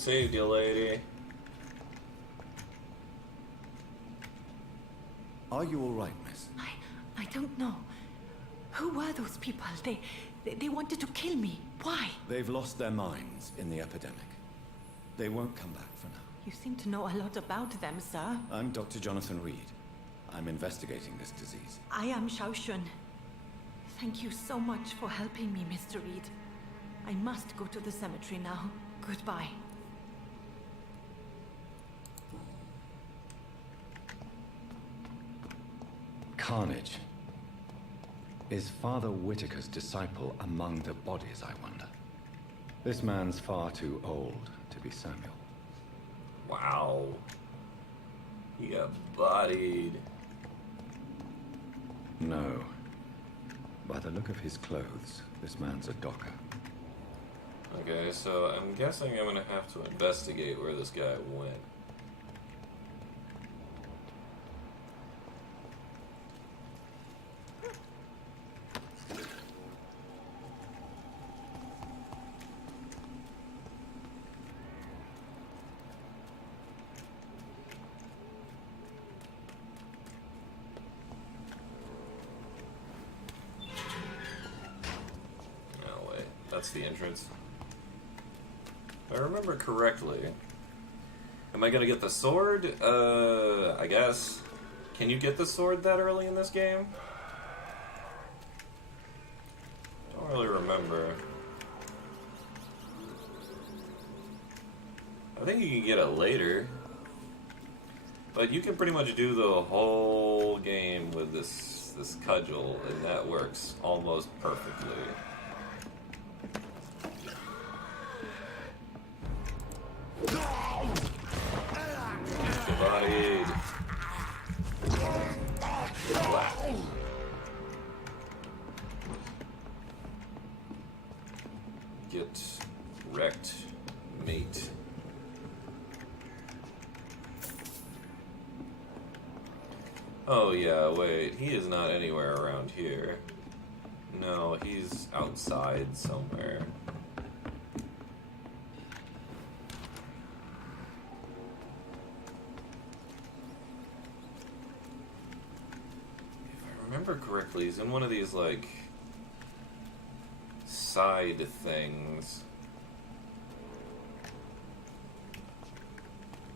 saved you, lady. Are you all right, miss? I don't know. Who were those people? They wanted to kill me. Why? They've lost their minds in the epidemic. They won't come back for now. You seem to know a lot about them, sir. I'm Dr. Jonathan Reed. I'm investigating this disease. I am Shaoshun. Thank you so much for helping me, Mr. Reed. I must go to the cemetery now. Goodbye. Carnage. Is Father Whitaker's disciple among the bodies, I wonder? This man's far too old to be Samuel. Wow. He got bodied. No. By the look of his clothes, this man's a docker. Okay, so I'm guessing I'm gonna have to investigate where this guy went. Oh wait, that's the entrance. If I remember correctly, am I gonna get the sword? I guess. Can you get the sword that early in this game? Don't really remember. I think you can get it later. But you can pretty much do the whole game with this cudgel, and that works almost perfectly. Bodied. Get wrecked, mate. Oh yeah, wait, he is not anywhere around here. No, he's outside somewhere. Remember correctly, he's in one of these, like, side things.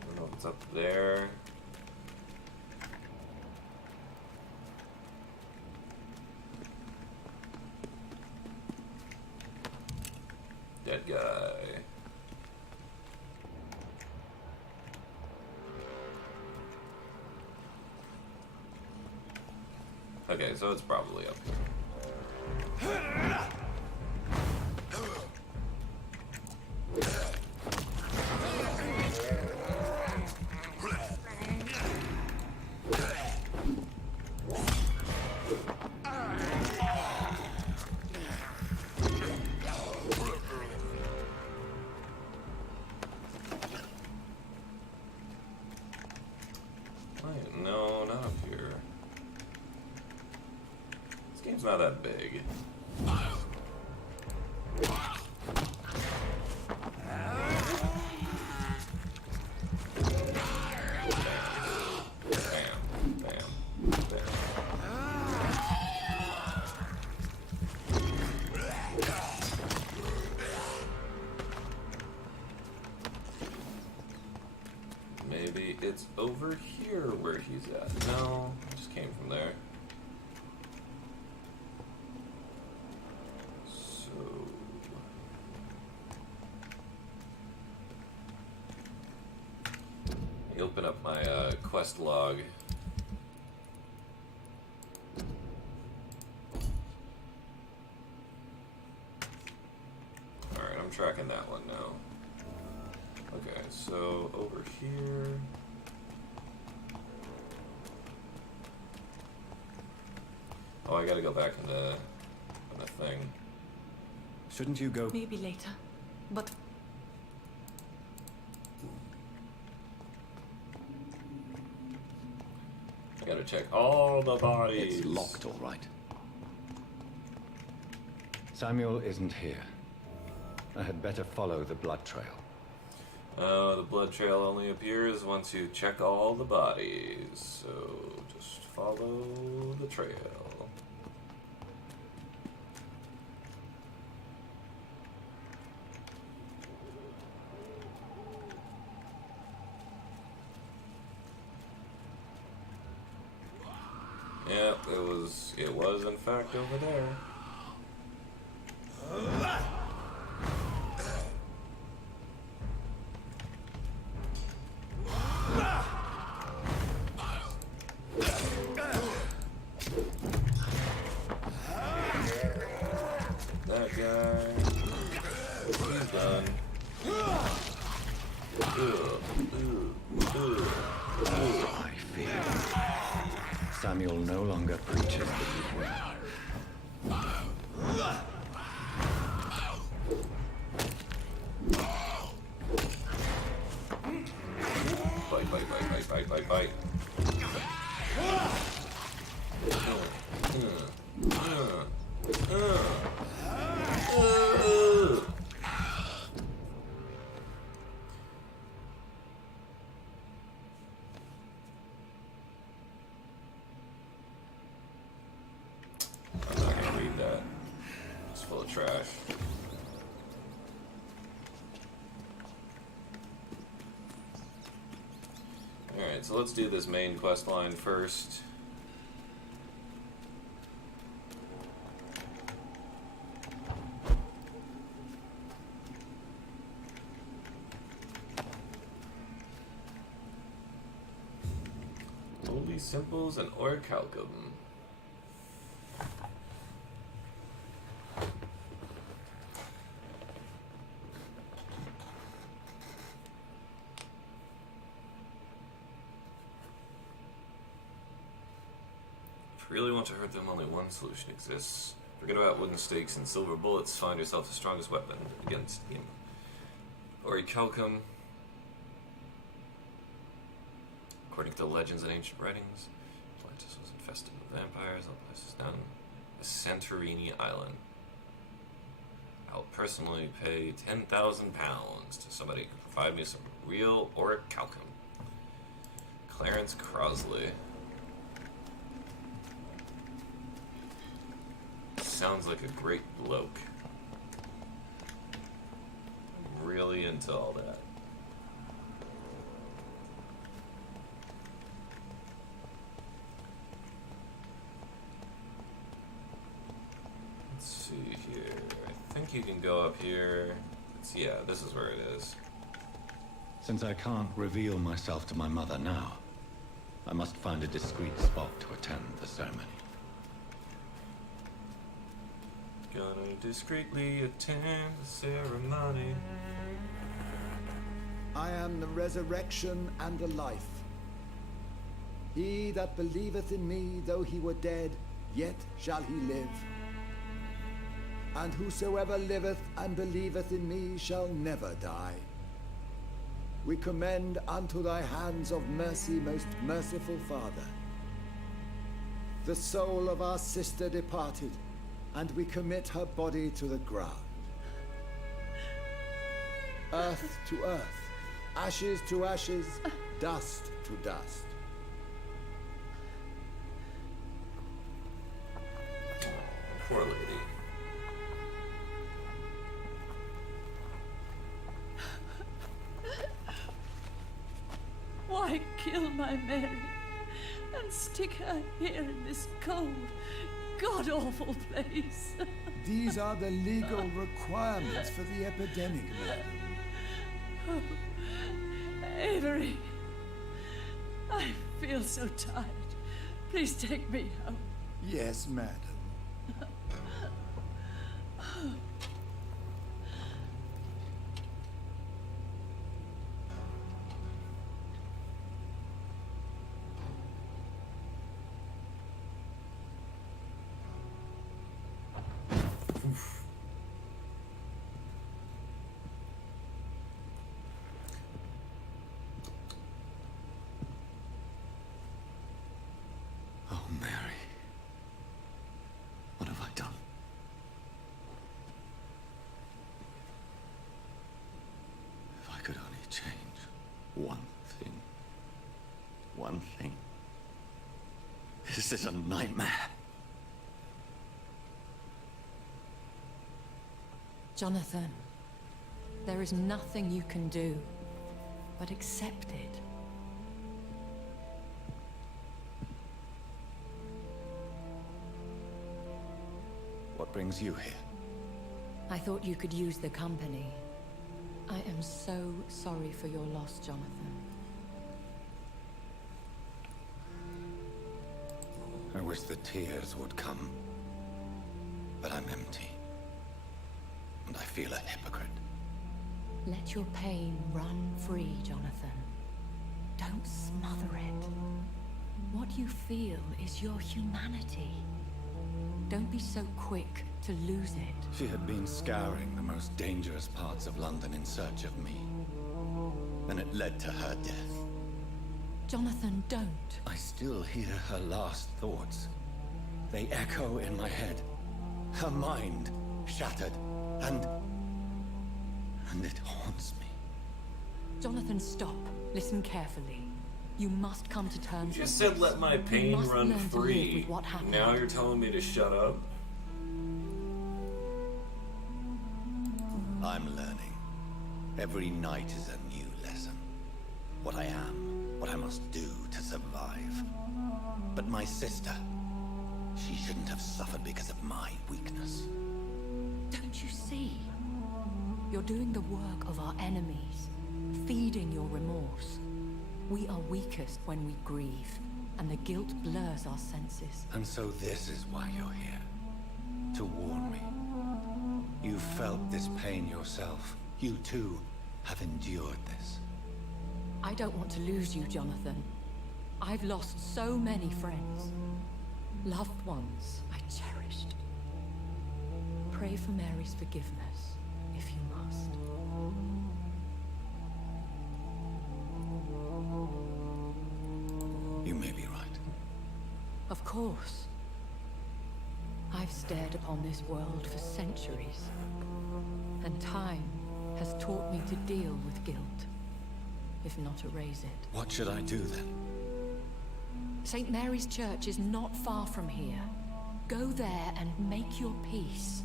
I don't know if it's up there. Dead guy. Okay, so it's probably up here. Wait, no, not up here. This game's not that big. Maybe it's over here where he's at. No, I just came from there. So... let me open up my quest log. Alright, I'm tracking that one now. Okay, so over here. Oh, I gotta go back in the thing. Shouldn't you go? Maybe later. But I gotta check all the bodies. It's locked, all right. Samuel isn't here. I had better follow the blood trail. The blood trail only appears once you check all the bodies, so just follow the trail. Yep, it was in fact over there. That guy, he's done. I fear Samuel no longer preaches the good Bite. I'm not gonna read that. It's full of trash. Alright, so let's do this main quest line first. Holy Simples and Orichalcum. If you really want to hurt them, only one solution exists. Forget about wooden stakes and silver bullets. Find yourself the strongest weapon against him. Orichalcum. According to legends and ancient writings, Atlantis was infested with vampires. All places down the Santorini Island. I'll personally pay £10,000 to somebody who can provide me some real Orichalcum. Clarence Crosley. Sounds like a great bloke. I'm really into all that. Let's see here. I think you can go up here. Yeah, this is where it is. Since I can't reveal myself to my mother now, I must find a discreet spot to attend the ceremony. Gonna discreetly attend the ceremony. I am the resurrection and the life. He that believeth in me, though he were dead, yet shall he live. And whosoever liveth and believeth in me shall never die. We commend unto thy hands of mercy, most merciful Father, the soul of our sister departed, and we commit her body to the ground. Earth to earth, ashes to ashes, dust to dust. Poor lady. Why kill my Mary and stick her here in this cold, god-awful place? These are the legal requirements for the epidemic, madam. Oh, Avery, I feel so tired. Please take me home. Yes, madam. Oh, Mary. This is a nightmare. Jonathan, there is nothing you can do but accept it. What brings you here? I thought you could use the company. I am so sorry for your loss, Jonathan. I wish the tears would come. But I'm empty. And I feel a hypocrite. Let your pain run free, Jonathan. Don't smother it. What you feel is your humanity. Don't be so quick to lose it. She had been scouring the most dangerous parts of London in search of me. And it led to her death. Jonathan, don't. I still hear her last thoughts. They echo in my head. Her mind shattered, and it haunts me. Jonathan, stop. Listen carefully. You must come to terms You with said this. let my You pain must run learn to live free. with what happened. Now you're telling me to shut up? I'm learning. Every night is a new lesson. What I am, what I must do to survive. But my sister, she shouldn't have suffered because of my weakness. Don't you see? You're doing the work of our enemies, feeding your remorse. We are weakest when we grieve, and the guilt blurs our senses. And so this is why you're here. To warn me. You felt this pain yourself. You too have endured this. I don't want to lose you, Jonathan. I've lost so many friends. Loved ones I cherished. Pray for Mary's forgiveness, if you must. You may be right. Of course. I've stared upon this world for centuries, and time has taught me to deal with guilt, if not erase it. What should I do then? St. Mary's Church is not far from here. Go there and make your peace.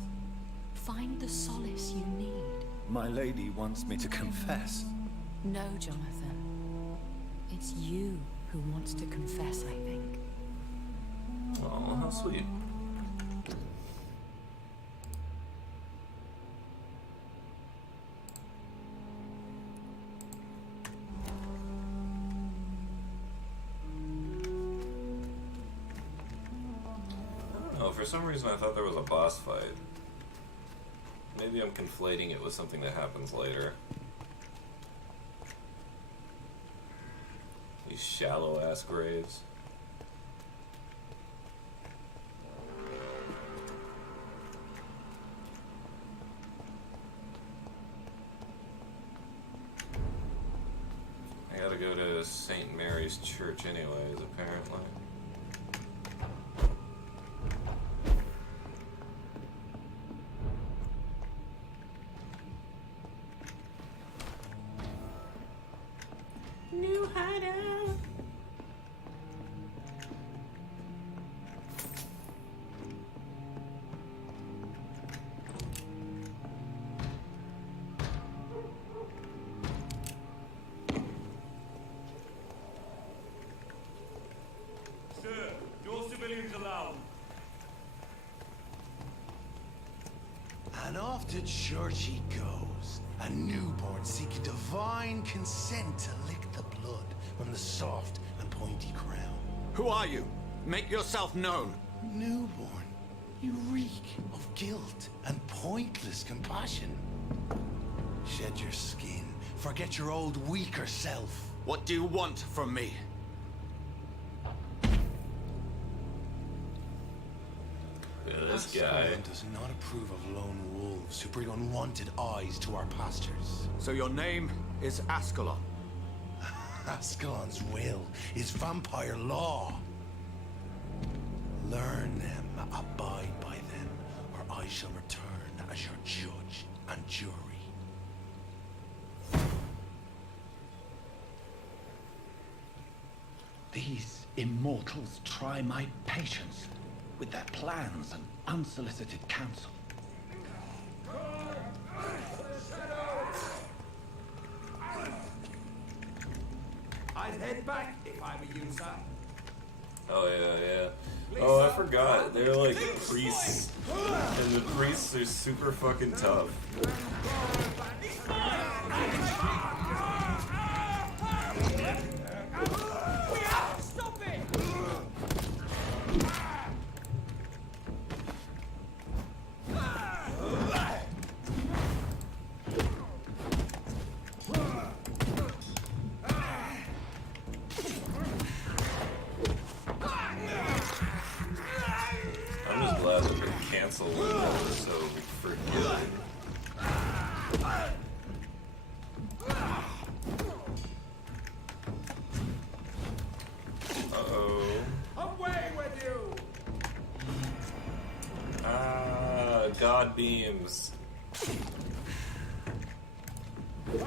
Find the solace you need. My lady wants me to confess. No, Jonathan. It's you who wants to confess, I think. Oh, how sweet. For some reason I thought there was a boss fight. Maybe I'm conflating it with something that happens later. These shallow-ass graves. I gotta go to St. Mary's Church anyways, apparently. New hideout. Sir, no civilians allowed. And off to church he goes. A newborn seeking divine consent to lick the blood from the soft and pointy crown. Who are you? Make yourself known. Newborn, you reek of guilt and pointless compassion. Shed your skin. Forget your old weaker self. What do you want from me? This guy. Ascalon does not approve of lone wolves who bring unwanted eyes to our pastures. So your name is Ascalon? Ascalon's will is vampire law. Learn them, abide by them, or I shall return as your judge and jury. These immortals try my patience with their plans and unsolicited counsel. I'd head back if I were you, sir. Oh yeah. Oh, I forgot. They're like priests, and the priests are super fucking tough. Stop it! I'm just glad that they canceled when they were so forgiving. Uh-oh. Away with you! Ah, God beams. The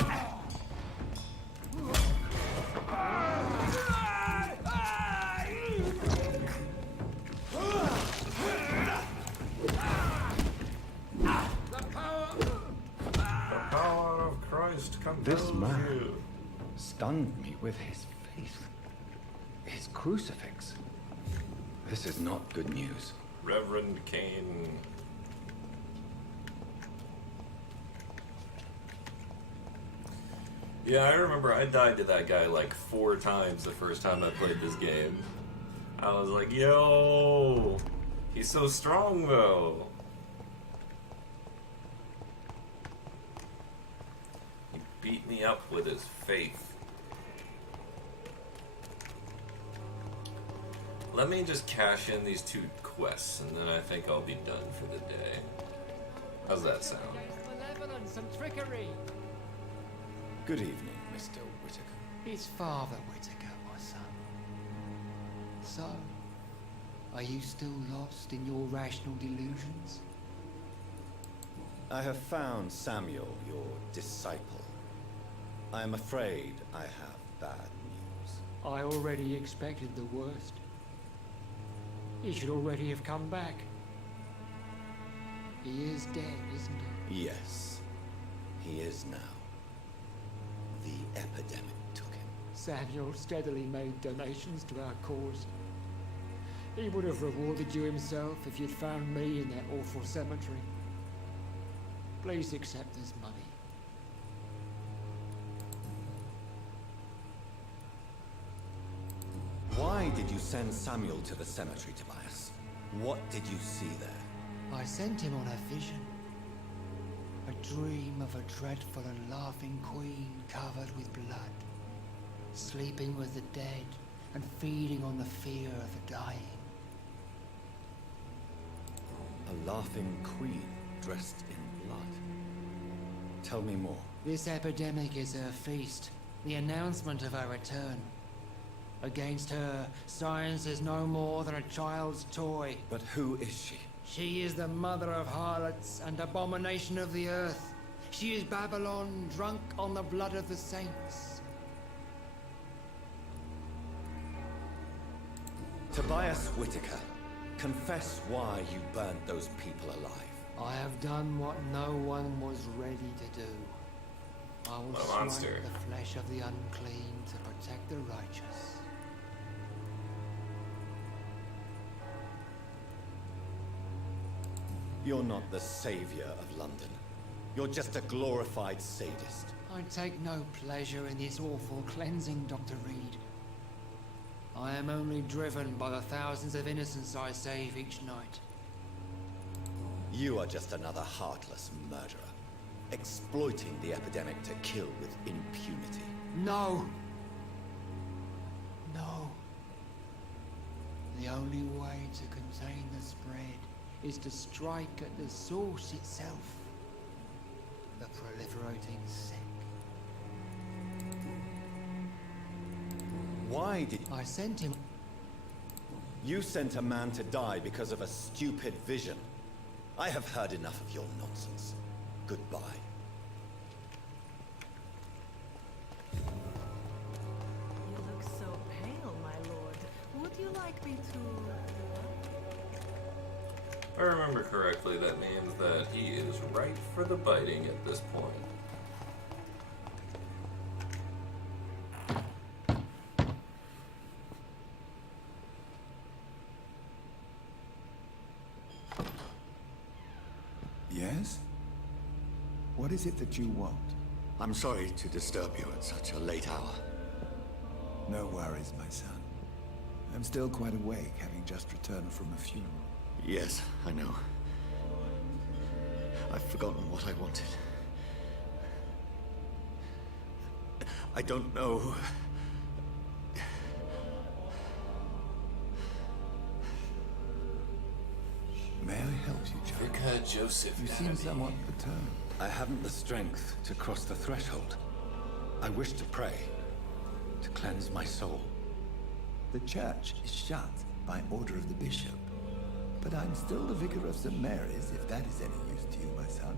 power of Christ compels This man you. stunned me with his faith. His crucifix. This is not good news. Reverend Cain. Yeah, I remember I died to that guy like 4 times the first time I played this game. I was like, yo, he's so strong though. He beat me up with his faith. Let me just cash in these 2 quests, and then I think I'll be done for the day. How's that sound? Malevolence and trickery. Good evening, Mr. Whitaker. It's Father Whitaker, my son. So, are you still lost in your rational delusions? I have found Samuel, your disciple. I am afraid I have bad news. I already expected the worst. He should already have come back. He is dead, isn't he? Yes, he is now. The epidemic took him. Samuel steadily made donations to our cause. He would have rewarded you himself if you'd found me in that awful cemetery. Please accept this money. Why did you send Samuel to the cemetery, Tobias? What did you see there? I sent him on a vision. A dream of a dreadful and laughing queen covered with blood, sleeping with the dead and feeding on the fear of the dying. A laughing queen dressed in blood. Tell me more. This epidemic is her feast, the announcement of her return. Against her, science is no more than a child's toy. But who is she? She is the mother of harlots and abomination of the earth. She is Babylon, drunk on the blood of the saints. Tobias Whitaker, confess why you burned those people alive. I have done what no one was ready to do. I will smite the flesh of the unclean to protect the righteous. You're not the savior of London. You're just a glorified sadist. I take no pleasure in this awful cleansing, Dr. Reed. I am only driven by the thousands of innocents I save each night. You are just another heartless murderer, exploiting the epidemic to kill with impunity. No! No. The only way to contain the spread is to strike at the source itself, the proliferating sick. Why did I sent him? You sent a man to die because of a stupid vision. I have heard enough of your nonsense. Goodbye. You look so pale, my lord. Would you like me to If I remember correctly, that means that he is ripe for the biting at this point. Yes? What is it that you want? I'm sorry to disturb you at such a late hour. No worries, my son. I'm still quite awake, having just returned from a funeral. Yes, I know. I've forgotten what I wanted. I don't know. May I help you, John? Vicar Joseph. You seem somewhat perturbed. I haven't the strength to cross the threshold. I wish to pray, to cleanse my soul. The church is shut by order of the bishop. But I'm still the vicar of St. Mary's, if that is any use to you, my son.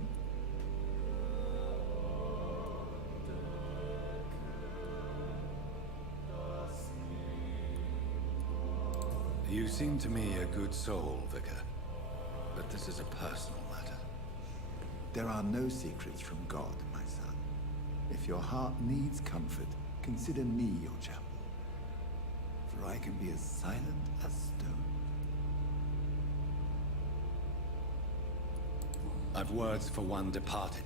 You seem to me a good soul, Vicar. But this is a personal matter. There are no secrets from God, my son. If your heart needs comfort, consider me your chapel. For I can be as silent as stone. I've words for one departed.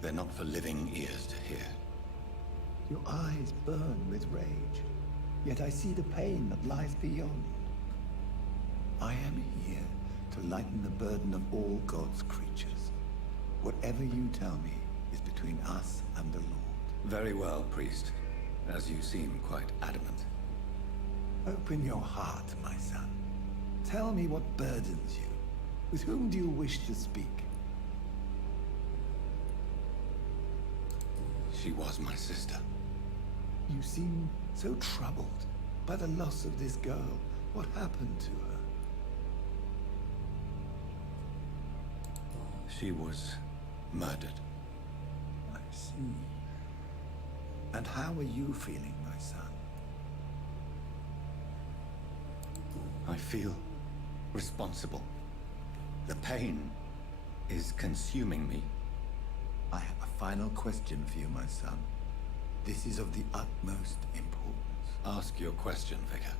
They're not for living ears to hear. Your eyes burn with rage, yet I see the pain that lies beyond. I am here to lighten the burden of all God's creatures. Whatever you tell me is between us and the Lord. Very well, priest. As you seem quite adamant. Open your heart, my son. Tell me what burdens you. With whom do you wish to speak? She was my sister. You seem so troubled by the loss of this girl. What happened to her? She was murdered. I see. And how are you feeling, my son? I feel responsible. The pain is consuming me. I have a final question for you, my son. This is of the utmost importance. Ask your question, Vicar.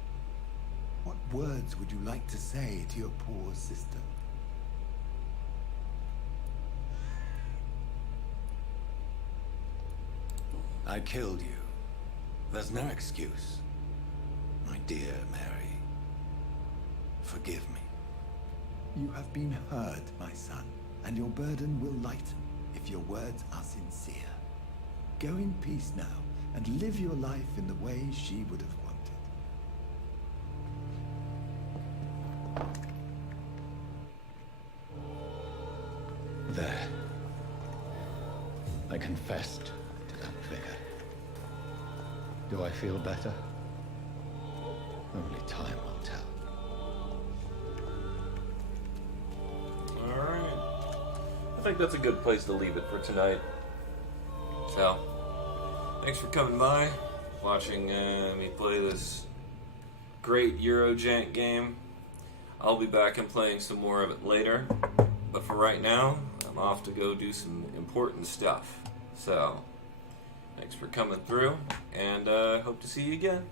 What words would you like to say to your poor sister? I killed you. There's no excuse. My dear Mary, forgive me. You have been heard, my son, and your burden will lighten if your words are sincere. Go in peace now, and live your life in the way she would have wanted. There. I confessed to that vicar. Do I feel better? Only time will tell. I think that's a good place to leave it for tonight. So, thanks for coming by, watching me play this great Eurojant game. I'll be back and playing some more of it later, but for right now, I'm off to go do some important stuff. So, thanks for coming through, and hope to see you again.